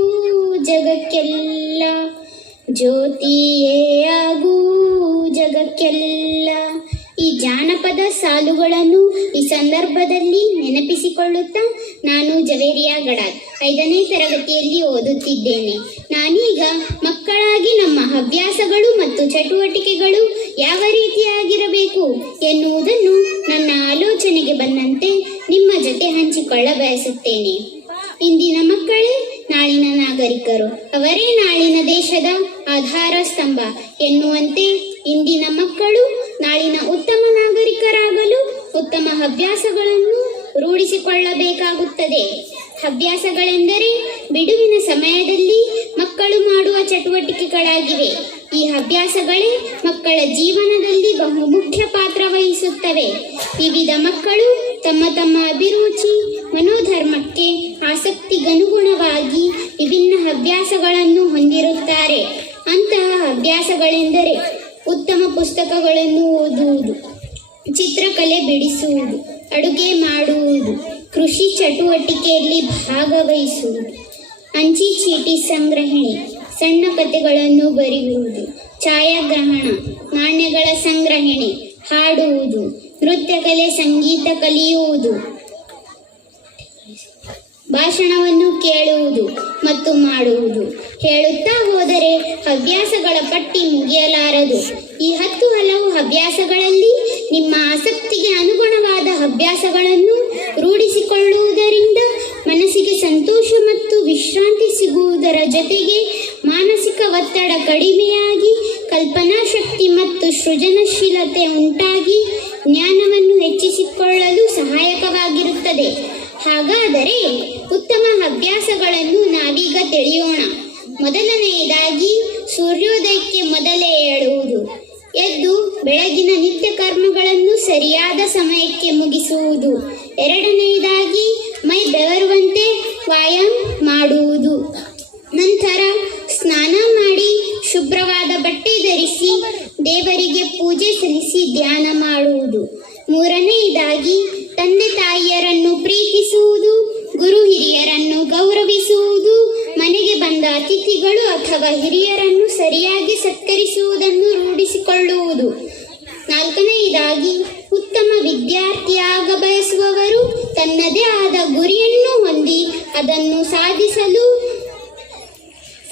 ಜಗಕ್ಕೆಲ್ಲ, ಜ್ಯೋತಿಯೇ ಆಗು ಜಗಕ್ಕೆಲ್ಲ. ಈ ಜಾನಪದ ಸಾಲುಗಳನ್ನು ಈ ಸಂದರ್ಭದಲ್ಲಿ ನೆನಪಿಸಿಕೊಳ್ಳುತ್ತಾ ನಾನು ಜವೇರಿಯಾ ಗಡಾದ್ 5ನೇ ತರಗತಿಯಲ್ಲಿ ಓದುತ್ತಿದ್ದೇನೆ. ನಾನೀಗ ಮಕ್ಕಳಾಗಿ ನಮ್ಮ ಹವ್ಯಾಸಗಳು ಮತ್ತು ಚಟುವಟಿಕೆಗಳು ಯಾವ ರೀತಿಯಾಗಿರಬೇಕು ಎನ್ನುವುದನ್ನು ನನ್ನ ಆಲೋಚನೆಗೆ ಬಂದಂತೆ ನಿಮ್ಮ ಜೊತೆ ಹಂಚಿಕೊಳ್ಳ ಬಯಸುತ್ತೇನೆ. ಇಂದಿನ ಮಕ್ಕಳೇ ನಾಳಿನ ನಾಗರಿಕರು, ಅವರೇ ನಾಳಿನ ದೇಶದ ಆಧಾರ ಸ್ತಂಭ ಎನ್ನುವಂತೆ ಇಂದಿನ ಮಕ್ಕಳು ನಾಳಿನ ಉತ್ತಮ ನಾಗರಿಕರಾಗಲು ಉತ್ತಮ ಹವ್ಯಾಸಗಳನ್ನು ರೂಢಿಸಿಕೊಳ್ಳಬೇಕಾಗುತ್ತದೆ. ಹವ್ಯಾಸಗಳೆಂದರೆ ಬಿಡುವಿನ ಸಮಯದಲ್ಲಿ ಮಕ್ಕಳು ಮಾಡುವ ಚಟುವಟಿಕೆಗಳಾಗಿವೆ. ಈ ಹವ್ಯಾಸಗಳೇ ಮಕ್ಕಳ ಜೀವನದಲ್ಲಿ ಬಹುಮುಖ್ಯ ಪಾತ್ರ ವಹಿಸುತ್ತವೆ. ವಿವಿಧ ಮಕ್ಕಳು ತಮ್ಮ ತಮ್ಮ ಅಭಿರುಚಿ, ಮನೋಧರ್ಮಕ್ಕೆ ಆಸಕ್ತಿಗನುಗುಣವಾಗಿ ವಿಭಿನ್ನ ಹವ್ಯಾಸಗಳನ್ನು ಹೊಂದಿರುತ್ತಾರೆ. ಅಂತಹ ಹವ್ಯಾಸಗಳೆಂದರೆ ಉತ್ತಮ ಪುಸ್ತಕಗಳನ್ನು ಓದುವುದು, ಚಿತ್ರಕಲೆ ಬಿಡಿಸುವುದು, ಅಡುಗೆ ಮಾಡುವುದು, ಕೃಷಿ ಚಟುವಟಿಕೆಯಲ್ಲಿ ಭಾಗವಹಿಸುವುದು, ಅಂಚಿ ಚೀಟಿ ಸಂಗ್ರಹಣೆ, ಸಣ್ಣ ಕಥೆಗಳನ್ನು ಬರೆಯುವುದು, ಛಾಯಾಗ್ರಹಣ, ನಾಣ್ಯಗಳ ಸಂಗ್ರಹಣೆ, ಹಾಡುವುದು, ನೃತ್ಯ ಕಲೆ, ಸಂಗೀತ ಕಲಿಯುವುದು, ಭಾಷಣವನ್ನು ಕೇಳುವುದು ಮತ್ತು ಮಾಡುವುದು. ಹೇಳುತ್ತಾ ಹೋದರೆ ಹವ್ಯಾಸಗಳ ಪಟ್ಟಿ ಮುಗಿಯಲಾರದು. ಈ 10 ಹಲವು ಹವ್ಯಾಸಗಳಲ್ಲಿ ನಿಮ್ಮ ಆಸಕ್ತಿಗೆ ಅನುಗುಣವಾದ ಹವ್ಯಾಸಗಳನ್ನು ರೂಢಿಸಿಕೊಳ್ಳುವುದರಿಂದ ಮನಸ್ಸಿಗೆ ಸಂತೋಷ ಮತ್ತು ವಿಶ್ರಾಂತಿ ಸಿಗುವುದರ ಜೊತೆಗೆ ಮಾನಸಿಕ ಒತ್ತಡ ಕಡಿಮೆಯಾಗಿ ಕಲ್ಪನಾ ಶಕ್ತಿ ಮತ್ತು ಸೃಜನಶೀಲತೆ ಉಂಟಾಗಿ ಜ್ಞಾನವನ್ನು ಹೆಚ್ಚಿಸಿಕೊಳ್ಳಲು ಸಹಾಯಕವಾಗಿರುತ್ತದೆ. ಹಾಗಾದರೆ ಉತ್ತಮ ಹವ್ಯಾಸಗಳನ್ನು ನಾವೀಗ ತಿಳಿಯೋಣ. ಮೊದಲನೆಯದಾಗಿ ಸೂರ್ಯೋದಯಕ್ಕೆ ಮೊದಲೇ ಏಳುವುದು, ಎದ್ದು ಬೆಳಗಿನ ನಿತ್ಯ ಕರ್ಮಗಳನ್ನು ಸರಿಯಾದ ಸಮಯಕ್ಕೆ ಮುಗಿಸುವುದು. ಎರಡನೆಯದಾಗಿ ಮೈ ಬೆವರುವಂತೆ ವ್ಯಾಯಾಮ ಮಾಡುವುದು. ನಂತರ ಸ್ನಾನ ಮಾಡಿ ಶುಭ್ರವಾದ ಬಟ್ಟೆ ಧರಿಸಿ ದೇವರಿಗೆ ಪೂಜೆ ಸಲ್ಲಿಸಿ ಧ್ಯಾನ ಮಾಡುವುದು. ಮೂರನೆಯದಾಗಿ ತಂದೆ ತಾಯಿಯರನ್ನು ಪ್ರೀತಿಸುವುದು, ಗುರು ಹಿರಿಯರನ್ನು ಗೌರವಿಸುವುದು, ಮನೆಗೆ ಬಂದ ಅತಿಥಿಗಳು ಅಥವಾ ಹಿರಿಯರನ್ನು ಸರಿಯಾಗಿ ಸತ್ಕರಿಸುವುದನ್ನು ರೂಢಿಸಿಕೊಳ್ಳುವುದು. ನಾಲ್ಕನೆಯದಾಗಿ ಉತ್ತಮ ವಿದ್ಯಾರ್ಥಿಯಾಗ ಬಯಸುವವರು ತನ್ನದೇ ಆದ ಗುರಿಯನ್ನು ಹೊಂದಿ ಅದನ್ನು ಸಾಧಿಸಲು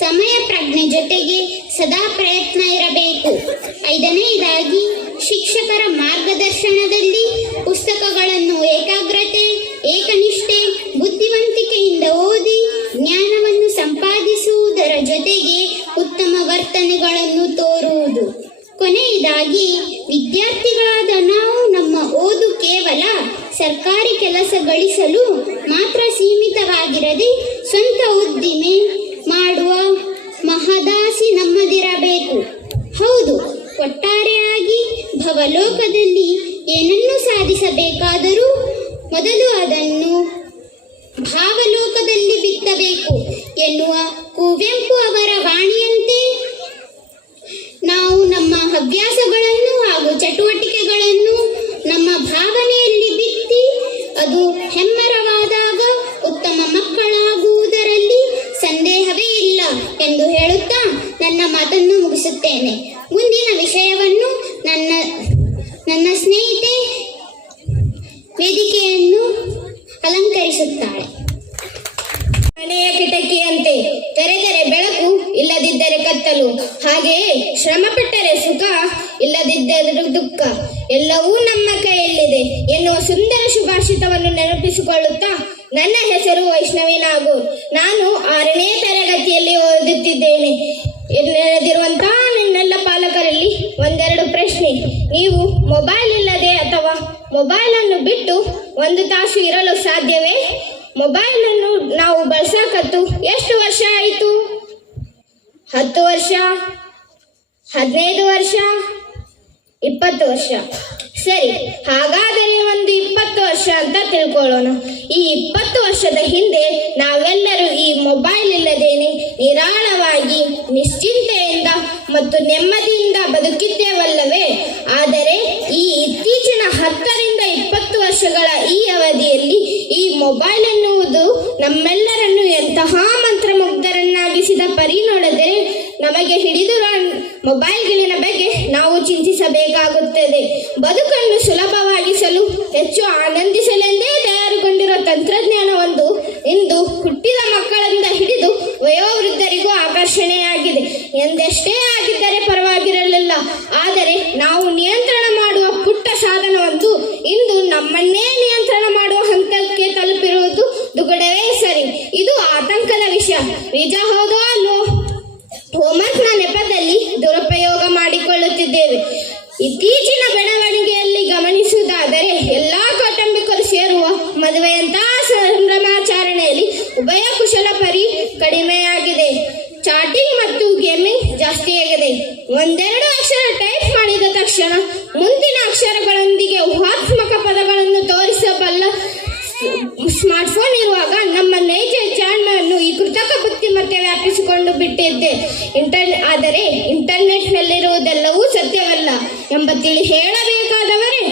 ಸಮಯ ಪ್ರಜ್ಞೆ ಜೊತೆಗೆ ಸದಾ ಪ್ರಯತ್ನ ಇರಬೇಕು. ಐದನೆಯದಾಗಿ ಶಿಕ್ಷಕರ ಮಾರ್ಗದರ್ಶನದಲ್ಲಿ ಪುಸ್ತಕಗಳನ್ನು ಏಕಾಗ್ರತೆ, ಏಕನಿಷ್ಠೆ, ಬುದ್ಧಿವಂತಿಕೆಯಿಂದ ಓದಿ ಜ್ಞಾನವನ್ನು ಸಂಪಾದಿಸುವುದರ ಜೊತೆಗೆ ಉತ್ತಮ ವರ್ತನೆಗಳನ್ನು ತೋರುವುದು. ಕೊನೆಯದಾಗಿ ವಿದ್ಯಾರ್ಥಿಗಳಾದ ನಾವು ನಮ್ಮ ಓದು ಕೇವಲ ಸರ್ಕಾರಿ ಕೆಲಸ ಗಳಿಸಲು ಮಾತ್ರ ಸೀಮಿತವಾಗಿರದೆ ಸ್ವಂತ ಉದ್ದಿಮೆ, ಮಾಡುವ ಮಹದಾಸಿ ನಮ್ಮದಿರಬೇಕು. ಹೌದು, ಒಟ್ಟಾರೆಯಾಗಿ ಭವಲೋಕದಲ್ಲಿ ಏನನ್ನು ಸಾಧಿಸಬೇಕಾದರೂ ಮೊದಲು ಅದನ್ನು ಭಾವಲೋಕದಲ್ಲಿ ಬಿತ್ತಬೇಕು ಎನ್ನುವ ಕುವೆಂಪು ಅವರ ವಾಣಿಯಂತೆ ನಾವು ನಮ್ಮ ಹವ್ಯಾಸಗಳನ್ನು ಹಾಗೂ ಚಟುವಟಿಕೆಗಳನ್ನು ನಮ್ಮ ಭಾವನೆಯಲ್ಲಿ ಬಿತ್ತಿ ಅದು ಹೆಮ್ಮರವಾದಾಗ ಉತ್ತಮ ಮಕ್ಕಳಾಗುವುದರಲ್ಲಿ ಸಂದೇಹವೇ ಇಲ್ಲ ಎಂದು ಹೇಳುತ್ತಾ ನನ್ನ ಮಾತನ್ನು ಮುಗಿಸುತ್ತೇನೆ. ಮುಂದಿನ ವಿಷಯವನ್ನು ನನ್ನ ಸ್ನೇಹಿತೆ ವೇದಿಕೆಯನ್ನು ಅಲಂಕರಿಸುತ್ತಾಳೆ. ಮನೆಯ ಕಿಟಕಿಯಂತೆ ತೆರೆದರೆ ಬೆಳಕು, ಇಲ್ಲದಿದ್ದರೆ ಕತ್ತಲು. ಹಾಗೆಯೇ ಶ್ರಮಪಟ್ಟರೆ ಸುಖ, ಇಲ್ಲದಿದ್ದರೆ ದುಃಖ. ಎಲ್ಲವೂ ನಮ್ಮ ಕೈಯಲ್ಲಿದೆ ಎನ್ನುವ ಸುಂದರ ಸುಭಾಷಿತವನ್ನು ನೆನಪಿಸಿಕೊಳ್ಳುತ್ತಾ, ನನ್ನ ಹೆಸರು ವೈಷ್ಣವಿ ನಾಗೂರ್. ನಾನು 6ನೇ ತರಗತಿಯಲ್ಲಿ ಓದುತ್ತಿದ್ದೇನೆ. ನೆರೆದಿರುವಂತಹ ನಿನ್ನೆಲ್ಲ ಪಾಲಕರಲ್ಲಿ ಒಂದೆರಡು ಪ್ರಶ್ನೆ. ನೀವು ಮೊಬೈಲ್ ಇಲ್ಲದೆ ಅಥವಾ ಮೊಬೈಲ್ ಅನ್ನು ಬಿಟ್ಟು 1 ತಾಸು ಇರಲು ಸಾಧ್ಯವೇ? ಮೊಬೈಲ್ ಅನ್ನು ನಾವು ಬಳಸಕತ್ತು ಎಷ್ಟು ವರ್ಷ ಆಯಿತು? 10 ವರ್ಷ, 15 ವರ್ಷ, 20 ವರ್ಷ. ಸರಿ, ಹಾಗಾದರೆ ಒಂದು 20 ವರ್ಷ ಅಂತ ತಿಳ್ಕೊಳ್ಳೋಣ. ಈ 20 ವರ್ಷದ ಹಿಂದೆ ನಾವೆಲ್ಲರೂ ಈ ಮೊಬೈಲ್ ಇಲ್ಲದೇನೆ ನಿರಾಳವಾಗಿ, ನಿಶ್ಚಿಂತೆಯಿಂದ ಮತ್ತು ನೆಮ್ಮದಿಯಿಂದ ಬದುಕಿದ್ದೇವಲ್ಲವೇ? ಆದರೆ ಈ ಇತ್ತೀಚಿನ 10 ರಿಂದ 20 ವರ್ಷಗಳ ಈ ಅವಧಿಯಲ್ಲಿ ಈ ಮೊಬೈಲ್ ಎನ್ನುವುದು ನಮ್ಮೆಲ್ಲರನ್ನು ಎಂತಹ ಮಂತ್ರಮುಗ್ಧರನ್ನಾಗಿಸಿದ ಪರಿ ನೋಡಿದರೆ ನಮಗೆ ಹಿಡಿದಿರುವ ಮೊಬೈಲ್ಗಳಿನ ಬಗ್ಗೆ ನಾವು ಚಿಂತಿಸಬೇಕಾಗುತ್ತದೆ. ಬದುಕನ್ನು ಸುಲಭವಾಗಿಸಲು, ಹೆಚ್ಚು ಆನಂದಿಸಲೆಂದೇ ತಯಾರುಗೊಂಡಿರುವ ತಂತ್ರಜ್ಞಾನವೊಂದು ಇಂದು ಹುಟ್ಟಿದ ಮಕ್ಕಳಿಂದ ಹಿಡಿದು ವಯೋವೃದ್ಧರಿಗೂ ಆಕರ್ಷಣೆಯಾಗಿದೆ. ಎಂದೆಷ್ಟೇ ಆಗಿದ್ದರೆ ಪರವಾಗಿರಲಿಲ್ಲ, ಆದರೆ ನಾವು ನಿಯಂತ್ರಣ ಮಾಡುವ ಪುಟ್ಟ ಸಾಧನವೊಂದು ಇಂದು ನಮ್ಮನ್ನೇ ನಿಯಂತ್ರಣ ಮಾಡುವ ಹಂತಕ್ಕೆ ತಲುಪಿರುವುದು ದುಗುಡವೇ ಸರಿ. ಇದು ಆತಂಕದ ವಿಷಯ. ನಿಜ ಹೌದೋ ಅಲ್ವೋ? ಹೋಮ್ವರ್ಕ್ನ ನೆಪದಲ್ಲಿ ದುರುಪಯೋಗ ಮಾಡಿಕೊಳ್ಳುತ್ತಿದ್ದೇವೆ. ಇತ್ತೀಚಿನ ಬೆಳವಣಿಗೆಯಲ್ಲಿ ಗಮನಿಸುವುದಾದರೆ ಎಲ್ಲಾ ಕೌಟುಂಬಿಕರು ಸೇರುವ ಮದುವೆಯಂತಹ ಸಂಭ್ರಮಾಚರಣೆಯಲ್ಲಿ ಉಭಯ ಕುಶಲ ಪರಿ ಕಡಿಮೆಯಾಗಿದೆ. ಚಾಟಿಂಗ್ ಮತ್ತು ಗೇಮಿಂಗ್ ಜಾಸ್ತಿಯಾಗಿದೆ. ಒಂದೆರಡು ಅಕ್ಷರ ಟೈಪ್ ಮಾಡಿದ ತಕ್ಷಣ ಮುಂದಿನ ಅಕ್ಷರಗಳೊಂದಿಗೆ ಊಹಾತ್ಮಕ ಪದಗಳನ್ನು ತೋರಿಸಬಲ್ಲ ಸ್ಮಾರ್ಟ್ಫೋನ್ ಇರುವಾಗ ನಮ್ಮ ನೈಜ ಚಾಣ್ಮೆಯನ್ನು ಈ ಕೃತಕ ಬುದ್ಧಿಮತ್ತೆ ವ್ಯಾಪಿಸಿಕೊಂಡು ಬಿಟ್ಟಿದ್ದೆ. ಆದರೆ ಇಂಟರ್ನೆಟ್ನಲ್ಲಿರುವುದೆಲ್ಲವೂ ಸತ್ಯವಲ್ಲ ಎಂಬ ಹೇಳಬೇಕಾದವರೇ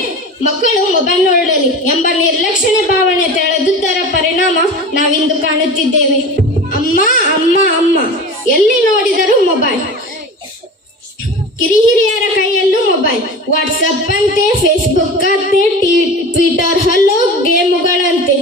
ಮಕ್ಕಳು ಮೊಬೈಲ್ ನೋಡಲಿ ಎಂಬ ನಿರ್ಲಕ್ಷ್ಯ ಭಾವನೆ ತಳೆದುದರ ಪರಿಣಾಮ ನಾವಿಂದು ಕಾಣುತ್ತಿದ್ದೇವೆ. ಅಮ್ಮ ಅಮ್ಮ ಅಮ್ಮ, ಎಲ್ಲಿ ನೋಡಿದರೂ ಮೊಬೈಲ್. ಕಿರಿಹಿರಿಯರ ಕೈಯಲ್ಲೂ ಮೊಬೈಲ್. ವಾಟ್ಸಪ್ ಅಂತೆ, ಫೇಸ್ಬುಕ್ ಅಂತೆ, ಟ್ವಿಟರ್, ಹಲೋ ಗೇಮುಗಳಂತೆ,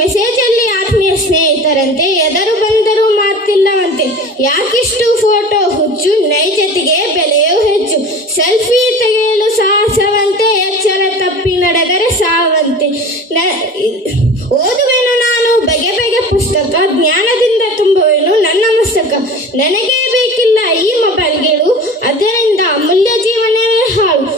ಮೆಸೇಜ್ ಅಲ್ಲಿ ಆತ್ಮೀಯ ಸ್ನೇಹಿತರಂತೆ, ಎದರು ಬಂದರೂ ಮಾತಿಲ್ಲವಂತೆ. ಯಾಕಿಷ್ಟು ಫೋಟೋ ಹುಚ್ಚು? ನೈಜತೆಗೆ ಬೆಲೆಯೂ ಹೆಚ್ಚು. ಸೆಲ್ಫಿ ತೆಗೆಯಲು ಸಾಹಸವಂತೆ, ಎಚ್ಚರ ತಪ್ಪಿ ನಡೆದರೆ ಸಾವಂತೆ. ಓದುವೆನು ನಾನು ಬಗೆ ಬಗೆ ಪುಸ್ತಕ, ಜ್ಞಾನದಿಂದ ತುಂಬುವೆನು ನನ್ನ ಮಸ್ತಕ. ನನಗೇ ಬೇಕಿಲ್ಲ ಈ ಮೊಬೈಲ್ಗಳು, ಅದರಿಂದ ಅಮೂಲ್ಯ ಜೀವನವೇ ಹಾಳು.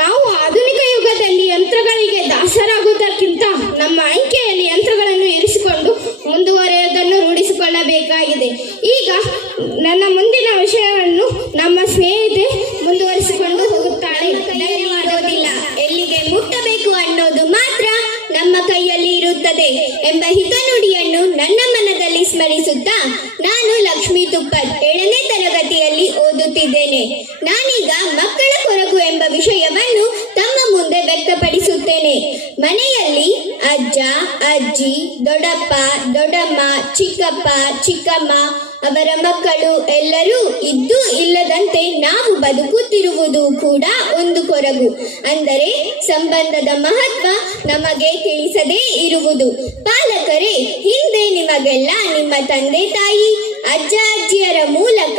ನಾವು ಆಧುನಿಕ ಯುಗದಲ್ಲಿ ಯಂತ್ರಗಳಿಗೆ ದಾಸರಾಗುವುದಕ್ಕಿಂತ ನಮ್ಮ ಅಂಕೆಯಲ್ಲಿ ಯಂತ್ರಗಳನ್ನು ಇರಿಸಿಕೊಂಡು ಮುಂದುವರೆಯುವುದನ್ನು ರೂಢಿಸಿಕೊಳ್ಳಬೇಕಾಗಿದೆ. ಈಗ ನನ್ನ ಮುಂದಿನ ವಿಷಯವನ್ನು ನಮ್ಮ ಸ್ನೇಹಿತೆ ಮುಂದುವರಿಸಿಕೊಂಡು ಹೋಗುತ್ತಾಳೆ. ಧನ್ಯವಾದವಿಲ್ಲ, ಎಲ್ಲಿಗೆ ಮುಟ್ಟಬೇಕು ಅನ್ನೋದು ಮಾತ್ರ ನಮ್ಮ ಕೈಯಲ್ಲಿ ಇರುತ್ತದೆ ಎಂಬ ಹಿತನುಡಿಯನ್ನು ನನ್ನ ಮನದಲ್ಲಿ ಸ್ಮರಿಸುತ್ತಾ ನಾನು ಲಕ್ಷ್ಮೀ ತುಪ್ಪದ್ 7ನೇ ತರಗತಿಯಲ್ಲಿ ಓದುತ್ತಿದ್ದೇನೆ. ನಾನೀಗ ಮಕ್ಕಳ ಕೊರಗು ಎಂಬ ವಿಷಯವನ್ನು ತಮ್ಮ ಮುಂದೆ ವ್ಯಕ್ತಪಡಿಸುತ್ತೇನೆ. ಮನೆಯಲ್ಲಿ ಅಜ್ಜ, ಅಜ್ಜಿ, ದೊಡ್ಡಪ್ಪ, ದೊಡ್ಡಮ್ಮ, ಚಿಕ್ಕಪ್ಪ, ಚಿಕ್ಕಮ್ಮ ಅವರ ಮಕ್ಕಳು ಎಲ್ಲರೂ ಇದ್ದು ಇಲ್ಲದಂತೆ ನಾವು ಬದುಕುತ್ತಿರುವುದು ಕೂಡ ಒಂದು ಕೊರಗು. ಅಂದರೆ ಸಂಬಂಧದ ಮಹತ್ವ ನಮಗೆ ತಿಳಿಸದೇ ಇರುವುದು. ಪಾಲಕರೇ, ಹಿಂದೆ ನಿಮಗೆಲ್ಲ ನಿಮ್ಮ ತಂದೆ ತಾಯಿ, ಅಜ್ಜ ಅಜ್ಜಿಯರ ಮೂಲಕ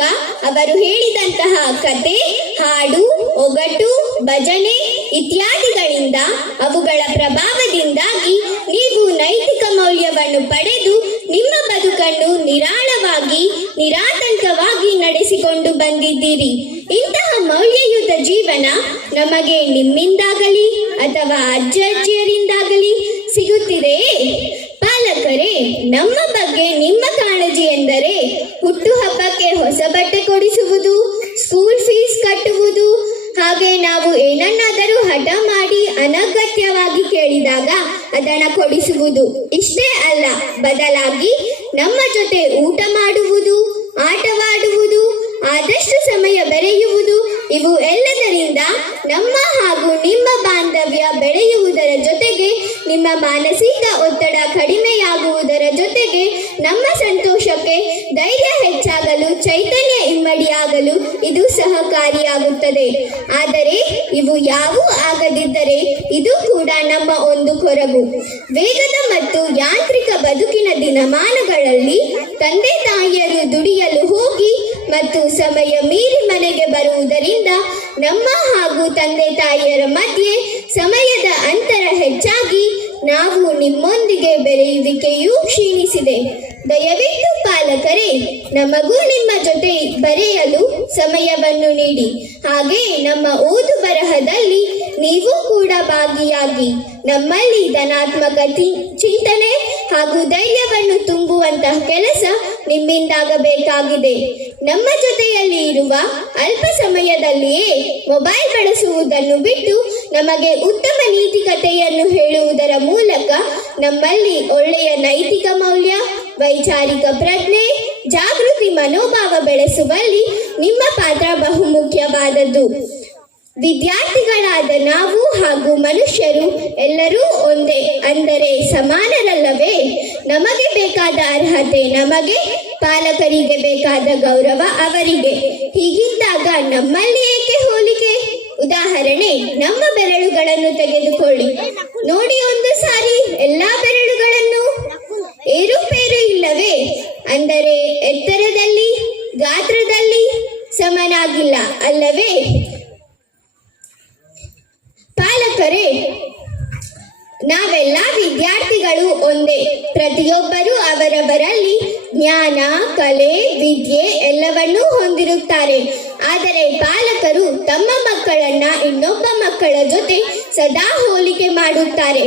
ಅವರು ಹೇಳಿದಂತಹ ಕತೆ, ಹಾಡು, ಒಗಟು, ಭಜನೆ ಇತ್ಯಾದಿಗಳಿಂದ, ಅವುಗಳ ಪ್ರಭಾವದಿಂದಾಗಿ ನೀವು ನೈತಿಕ ಮೌಲ್ಯವನ್ನು ಪಡೆದು ನಿಮ್ಮ ಬದುಕನ್ನು ನಿರಾಳವಾಗಿ, ನಿರಾತಂಕವಾಗಿ ನಡೆಸಿಕೊಂಡು ಬಂದಿದ್ದೀರಿ. ಇಂತಹ ಮೌಲ್ಯಯುತ ಜೀವನ ನಮಗೆ ನಿಮ್ಮಿಂದಾಗಲಿ ಅಥವಾ ಅಜ್ಜ ಅಜ್ಜಿಯರಿಂದಾಗಲಿ ಸಿಗುತ್ತಿದೆಯೇ? ಪಾಲಕರೇ, ನಮ್ಮ ಬಗ್ಗೆ ನಿಮ್ಮ ಕಾಳಜಿಯನ್ನು ಎಂದರೆ ಹುಟ್ಟುಹಬ್ಬಕ್ಕೆ ಹೊಸ ಬಟ್ಟೆ ಕೊಡಿಸುವುದು, ಸ್ಕೂಲ್ ಫೀಸ್ ಕಟ್ಟುವುದು, ಹಾಗೆ ನಾವು ಏನನ್ನಾದರೂ ಹಠ ಮಾಡಿ ಅನಗತ್ಯವಾಗಿ ಕೇಳಿದಾಗ ಅದನ್ನು ಕೊಡಿಸುವುದು. ಇಷ್ಟೇ ಅಲ್ಲ, ಬದಲಾಗಿ ನಮ್ಮ ಜೊತೆ ಊಟ ಮಾಡುವುದು, ಆಟವಾಡುವುದು, ಆದಷ್ಟು ಸಮಯ ಬೆರೆಯುವುದು, ಇವು ಎಲ್ಲದರಿಂದ ನಮ್ಮ ಹಾಗೂ ನಿಮ್ಮ ಬಾಂಧವ್ಯ ಬೆಳೆಯುವುದರ ಜೊತೆಗೆ ನಿಮ್ಮ ಮಾನಸಿಕ ಒತ್ತಡ ಕಡಿಮೆಯಾಗುವುದರ ಜೊತೆಗೆ ನಮ್ಮ ಸಂತೋಷಕ್ಕೆ ಧೈರ್ಯ ಹೆಚ್ಚಾಗಲು, ಚೈತನ್ಯ ಇಮ್ಮಡಿಯಾಗಲು ಇದು ಸಹಕಾರಿಯಾಗುತ್ತದೆ. ಆದರೆ ಇವು ಯಾವೂ ಆಗದಿದ್ದರೆ ಇದು ಕೂಡ ನಮ್ಮ ಒಂದು ಕೊರಗು. ವೇಗದ ಮತ್ತು ಯಾಂತ್ರಿಕ ಬದುಕಿನ ದಿನಮಾನಗಳಲ್ಲಿ ತಂದೆ ತಾಯಿಯರು ದುಡಿಯಲು ಹೋಗಿ ಮತ್ತು ಸಮಯ ಮೀರಿ ಮನೆಗೆ ಬರುವುದರಿಂದ ನಮ್ಮ ಹಾಗೂ ತಂದೆ ತಾಯಿಯರ ಮಧ್ಯೆ ಸಮಯದ ಅಂತರ ಹೆಚ್ಚಾಗಿ ನಾವು ನಿಮ್ಮೊಂದಿಗೆ ಬೆರೆಯುವಿಕೆಯೂ ಕ್ಷೀಣಿಸಿದೆ. ದಯವಿಟ್ಟು ಪಾಲಕರೇ, ನಮಗೂ ನಿಮ್ಮ ಜೊತೆ ಬರೆಯಲು ಸಮಯವನ್ನು ನೀಡಿ. ಹಾಗೆ ನಮ್ಮ ಓದು ಬರಹದಲ್ಲಿ ನೀವು ಕೂಡ ಭಾಗಿಯಾಗಿ ನಮ್ಮಲ್ಲಿ ಧನಾತ್ಮಕ ಚಿಂತನೆ ಹಾಗೂ ಧೈರ್ಯವನ್ನು ತುಂಬುವಂತಹ ಕೆಲಸ ನಿಮ್ಮಿಂದಾಗಬೇಕಾಗಿದೆ. ನಮ್ಮ ಜೊತೆಯಲ್ಲಿ ಇರುವ ಅಲ್ಪ ಸಮಯದಲ್ಲಿಯೇ ಮೊಬೈಲ್ ಬಳಸುವುದನ್ನು ಬಿಟ್ಟು ನಮಗೆ ಉತ್ತಮ ನೀತಿಕತೆಯನ್ನು ಹೇಳುವುದರ ಮೂಲಕ ನಮ್ಮಲ್ಲಿ ಒಳ್ಳೆಯ ನೈತಿಕ ಮೌಲ್ಯ, ವೈಚಾರಿಕ ಪ್ರಜ್ಞೆ, ಜಾಗೃತಿ ಮನೋಭಾವ ಬೆಳೆಸುವಲ್ಲಿ ನಿಮ್ಮ ಪಾತ್ರ ಬಹುಮುಖ್ಯವಾದದ್ದು. ವಿದ್ಯಾರ್ಥಿಗಳಾದ ನಾವು ಹಾಗೂ ಮನುಷ್ಯರು ಎಲ್ಲರೂ ಒಂದೇ, ಅಂದರೆ ಸಮಾನರಲ್ಲವೇ? ನಮಗೆ ಬೇಕಾದ ಅರ್ಹತೆ ನಮಗೆ, ಪಾಲಕರಿಗೆ ಬೇಕಾದ ಗೌರವ ಅವರಿಗೆ. ಹೀಗಿದ್ದಾಗ ನಮ್ಮಲ್ಲಿ ಏಕೆ ಹೋಲಿಕೆ? ಉದಾಹರಣೆ, ನಮ್ಮ ಬೆರಳುಗಳನ್ನು ತೆಗೆದುಕೊಳ್ಳಿ ನೋಡಿ. ಒಂದು ಸಾರಿ ಎಲ್ಲಾ ಬೆರಳುಗಳನ್ನು ಏರುಪೇರು ಇಲ್ಲವೇ? ಅಂದರೆ ಎತ್ತರದಲ್ಲಿ, ಗಾತ್ರದಲ್ಲಿ ಸಮನಾಗಿಲ್ಲ ಅಲ್ಲವೇ? ಪಾಲಕರೇ, ನಾವೆಲ್ಲ ವಿದ್ಯಾರ್ಥಿಗಳು ಒಂದೇ. ಪ್ರತಿಯೊಬ್ಬರೂ ಅವರವರಲ್ಲಿ ಜ್ಞಾನ, ಕಲೆ, ವಿದ್ಯೆ ಎಲ್ಲವನ್ನೂ ಹೊಂದಿರುತ್ತಾರೆ. ಆದರೆ ಪಾಲಕರು ತಮ್ಮ ಮಕ್ಕಳನ್ನ ಇನ್ನೊಬ್ಬ ಮಕ್ಕಳ ಜೊತೆ ಸದಾ ಹೋಲಿಕೆ ಮಾಡುತ್ತಾರೆ.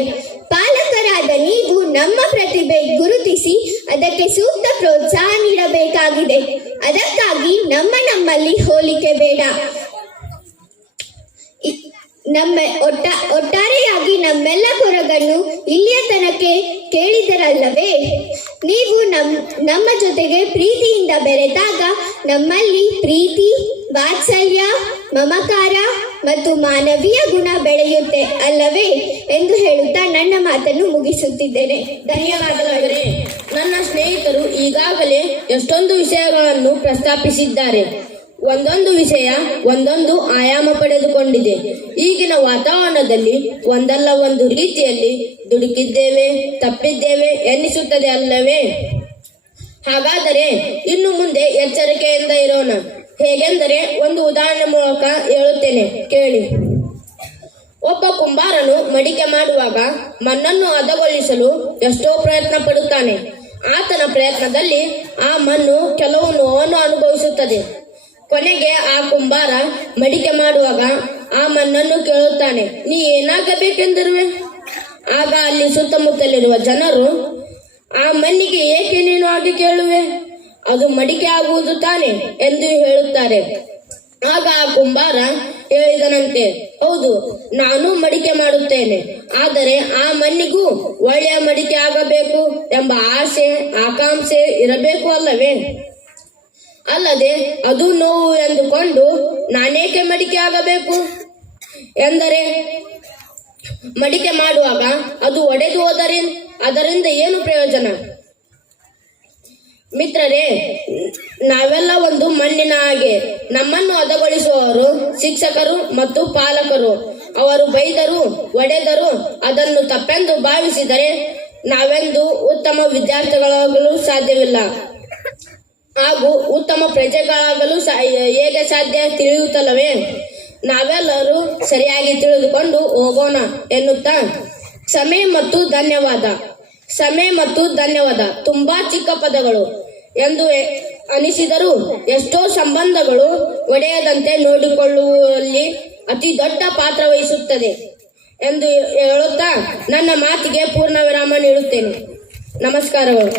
ಪಾಲಕರಾದ ನೀವು ನಮ್ಮ ಪ್ರತಿಭೆ ಗುರುತಿಸಿ ಅದಕ್ಕೆ ಸೂಕ್ತ ಪ್ರೋತ್ಸಾಹ ನೀಡಬೇಕಾಗಿದೆ. ಅದಕ್ಕಾಗಿ ನಮ್ಮಲ್ಲಿ ಹೋಲಿಕೆ ಬೇಡ. ಒಟ್ಟಾರೆಯಾಗಿ ನಮ್ಮೆಲ್ಲ ಕೊರಗನ್ನು ಇಲ್ಲಿಯ ತನಕ ಕೇಳಿದರಲ್ಲವೇ? ನೀವು ನಮ್ಮ ಜೊತೆಗೆ ಪ್ರೀತಿಯಿಂದ ಬೆರೆತಾಗ ನಮ್ಮಲ್ಲಿ ಪ್ರೀತಿ, ವಾತ್ಸಲ್ಯ, ಮಮಕಾರ ಮತ್ತು ಮಾನವೀಯ ಗುಣ ಬೆಳೆಯುತ್ತೆ ಅಲ್ಲವೇ ಎಂದು ಹೇಳುತ್ತಾ ನನ್ನ ಮಾತನ್ನು ಮುಗಿಸುತ್ತಿದ್ದೇನೆ. ಧನ್ಯವಾದಗಳು. ನನ್ನ ಸ್ನೇಹಿತರು ಈಗಾಗಲೇ ಎಷ್ಟೊಂದು ವಿಷಯಗಳನ್ನು ಪ್ರಸ್ತಾಪಿಸಿದ್ದಾರೆ. ಒಂದೊಂದು ವಿಷಯ ಒಂದೊಂದು ಆಯಾಮ ಪಡೆದುಕೊಂಡಿದೆ. ಈಗಿನ ವಾತಾವರಣದಲ್ಲಿ ಒಂದಲ್ಲ ಒಂದು ರೀತಿಯಲ್ಲಿ ದುಡುಕಿದ್ದೇವೆ, ತಪ್ಪಿದ್ದೇವೆ ಎನ್ನಿಸುತ್ತದೆ ಅಲ್ಲವೇ? ಹಾಗಾದರೆ ಇನ್ನು ಮುಂದೆ ಎಚ್ಚರಿಕೆಯಿಂದ ಇರೋಣ. ಹೇಗೆಂದರೆ ಒಂದು ಉದಾಹರಣೆ ಮೂಲಕ ಹೇಳುತ್ತೇನೆ, ಕೇಳಿ. ಒಬ್ಬ ಕುಂಬಾರನು ಮಡಿಕೆ ಮಾಡುವಾಗ ಮಣ್ಣನ್ನು ಹದಗೊಳಿಸಲು ಎಷ್ಟೋ ಪ್ರಯತ್ನ ಪಡುತ್ತಾನೆ. ಆತನ ಪ್ರಯತ್ನದಲ್ಲಿ ಆ ಮಣ್ಣು ಕೆಲವು ನೋವನ್ನು ಅನುಭವಿಸುತ್ತದೆ. ಕೊನೆಗೆ ಆ ಕುಂಬಾರ ಮಡಿಕೆ ಮಾಡುವಾಗ ಆ ಮಣ್ಣನ್ನು ಕೇಳುತ್ತಾನೆ, ನೀ ಏನಾಗಬೇಕೆಂದಿರುವೆ? ಆಗ ಅಲ್ಲಿ ಸುತ್ತಮುತ್ತಲಿರುವ ಜನರು, ಆ ಮಣ್ಣಿಗೆ ಏಕೆ ನೀನು ಹಾಗೆ ಕೇಳುವೆ? ಅದು ಮಡಿಕೆ ಆಗುವುದು ತಾನೆ ಎಂದು ಹೇಳುತ್ತಾರೆ. ಆಗ ಆ ಕುಂಬಾರ ಹೇಳಿದನಂತೆ, ಹೌದು, ನಾನು ಮಡಿಕೆ ಮಾಡುತ್ತೇನೆ, ಆದರೆ ಆ ಮಣ್ಣಿಗೂ ಒಳ್ಳೆಯ ಮಡಿಕೆ ಆಗಬೇಕು ಎಂಬ ಆಸೆ, ಆಕಾಂಕ್ಷೆ ಇರಬೇಕು ಅಲ್ಲವೇ? ಅಲ್ಲದೆ ಅದು ನೋವು ಎಂದುಕೊಂಡು ನಾನೇಕೆ ಮಡಿಕೆ ಆಗಬೇಕು ಎಂದರೆ ಮಡಿಕೆ ಮಾಡುವಾಗ ಅದು ಒಡೆದು ಹೋದರೆ ಅದರಿಂದ ಏನು ಪ್ರಯೋಜನ? ಮಿತ್ರರೇ, ನಾವೆಲ್ಲ ಒಂದು ಮಣ್ಣಿನ ಹಾಗೆ. ನಮ್ಮನ್ನು ಹದಗೊಳಿಸುವವರು ಶಿಕ್ಷಕರು ಮತ್ತು ಪಾಲಕರು. ಅವರು ಬೈದರು, ಒಡೆದರು ಅದನ್ನು ತಪ್ಪೆಂದು ಭಾವಿಸಿದರೆ ನಾವೆಂದು ಉತ್ತಮ ವಿದ್ಯಾರ್ಥಿಗಳಾಗಲು ಸಾಧ್ಯವಿಲ್ಲ, ಹಾಗೂ ಉತ್ತಮ ಪ್ರಜೆಗಳಾಗಲು ಹೇಗೆ ಸಾಧ್ಯ ತಿಳಿಯುತ್ತಲ್ಲವೇ? ನಾವೆಲ್ಲರೂ ಸರಿಯಾಗಿ ತಿಳಿದುಕೊಂಡು ಹೋಗೋಣ ಎನ್ನುತ್ತಾ ಕ್ಷಮೆ ಮತ್ತು ಧನ್ಯವಾದ ತುಂಬಾ ಚಿಕ್ಕ ಪದಗಳು ಎಂದು ಅನಿಸಿದರೂ ಎಷ್ಟೋ ಸಂಬಂಧಗಳು ಒಡೆಯದಂತೆ ನೋಡಿಕೊಳ್ಳುವಲ್ಲಿ ಅತಿ ದೊಡ್ಡ ಪಾತ್ರ ವಹಿಸುತ್ತದೆ ಎಂದು ಹೇಳುತ್ತಾ ನನ್ನ ಮಾತಿಗೆ ಪೂರ್ಣ ವಿರಾಮ ನೀಡುತ್ತೇನೆ. ನಮಸ್ಕಾರಗಳು.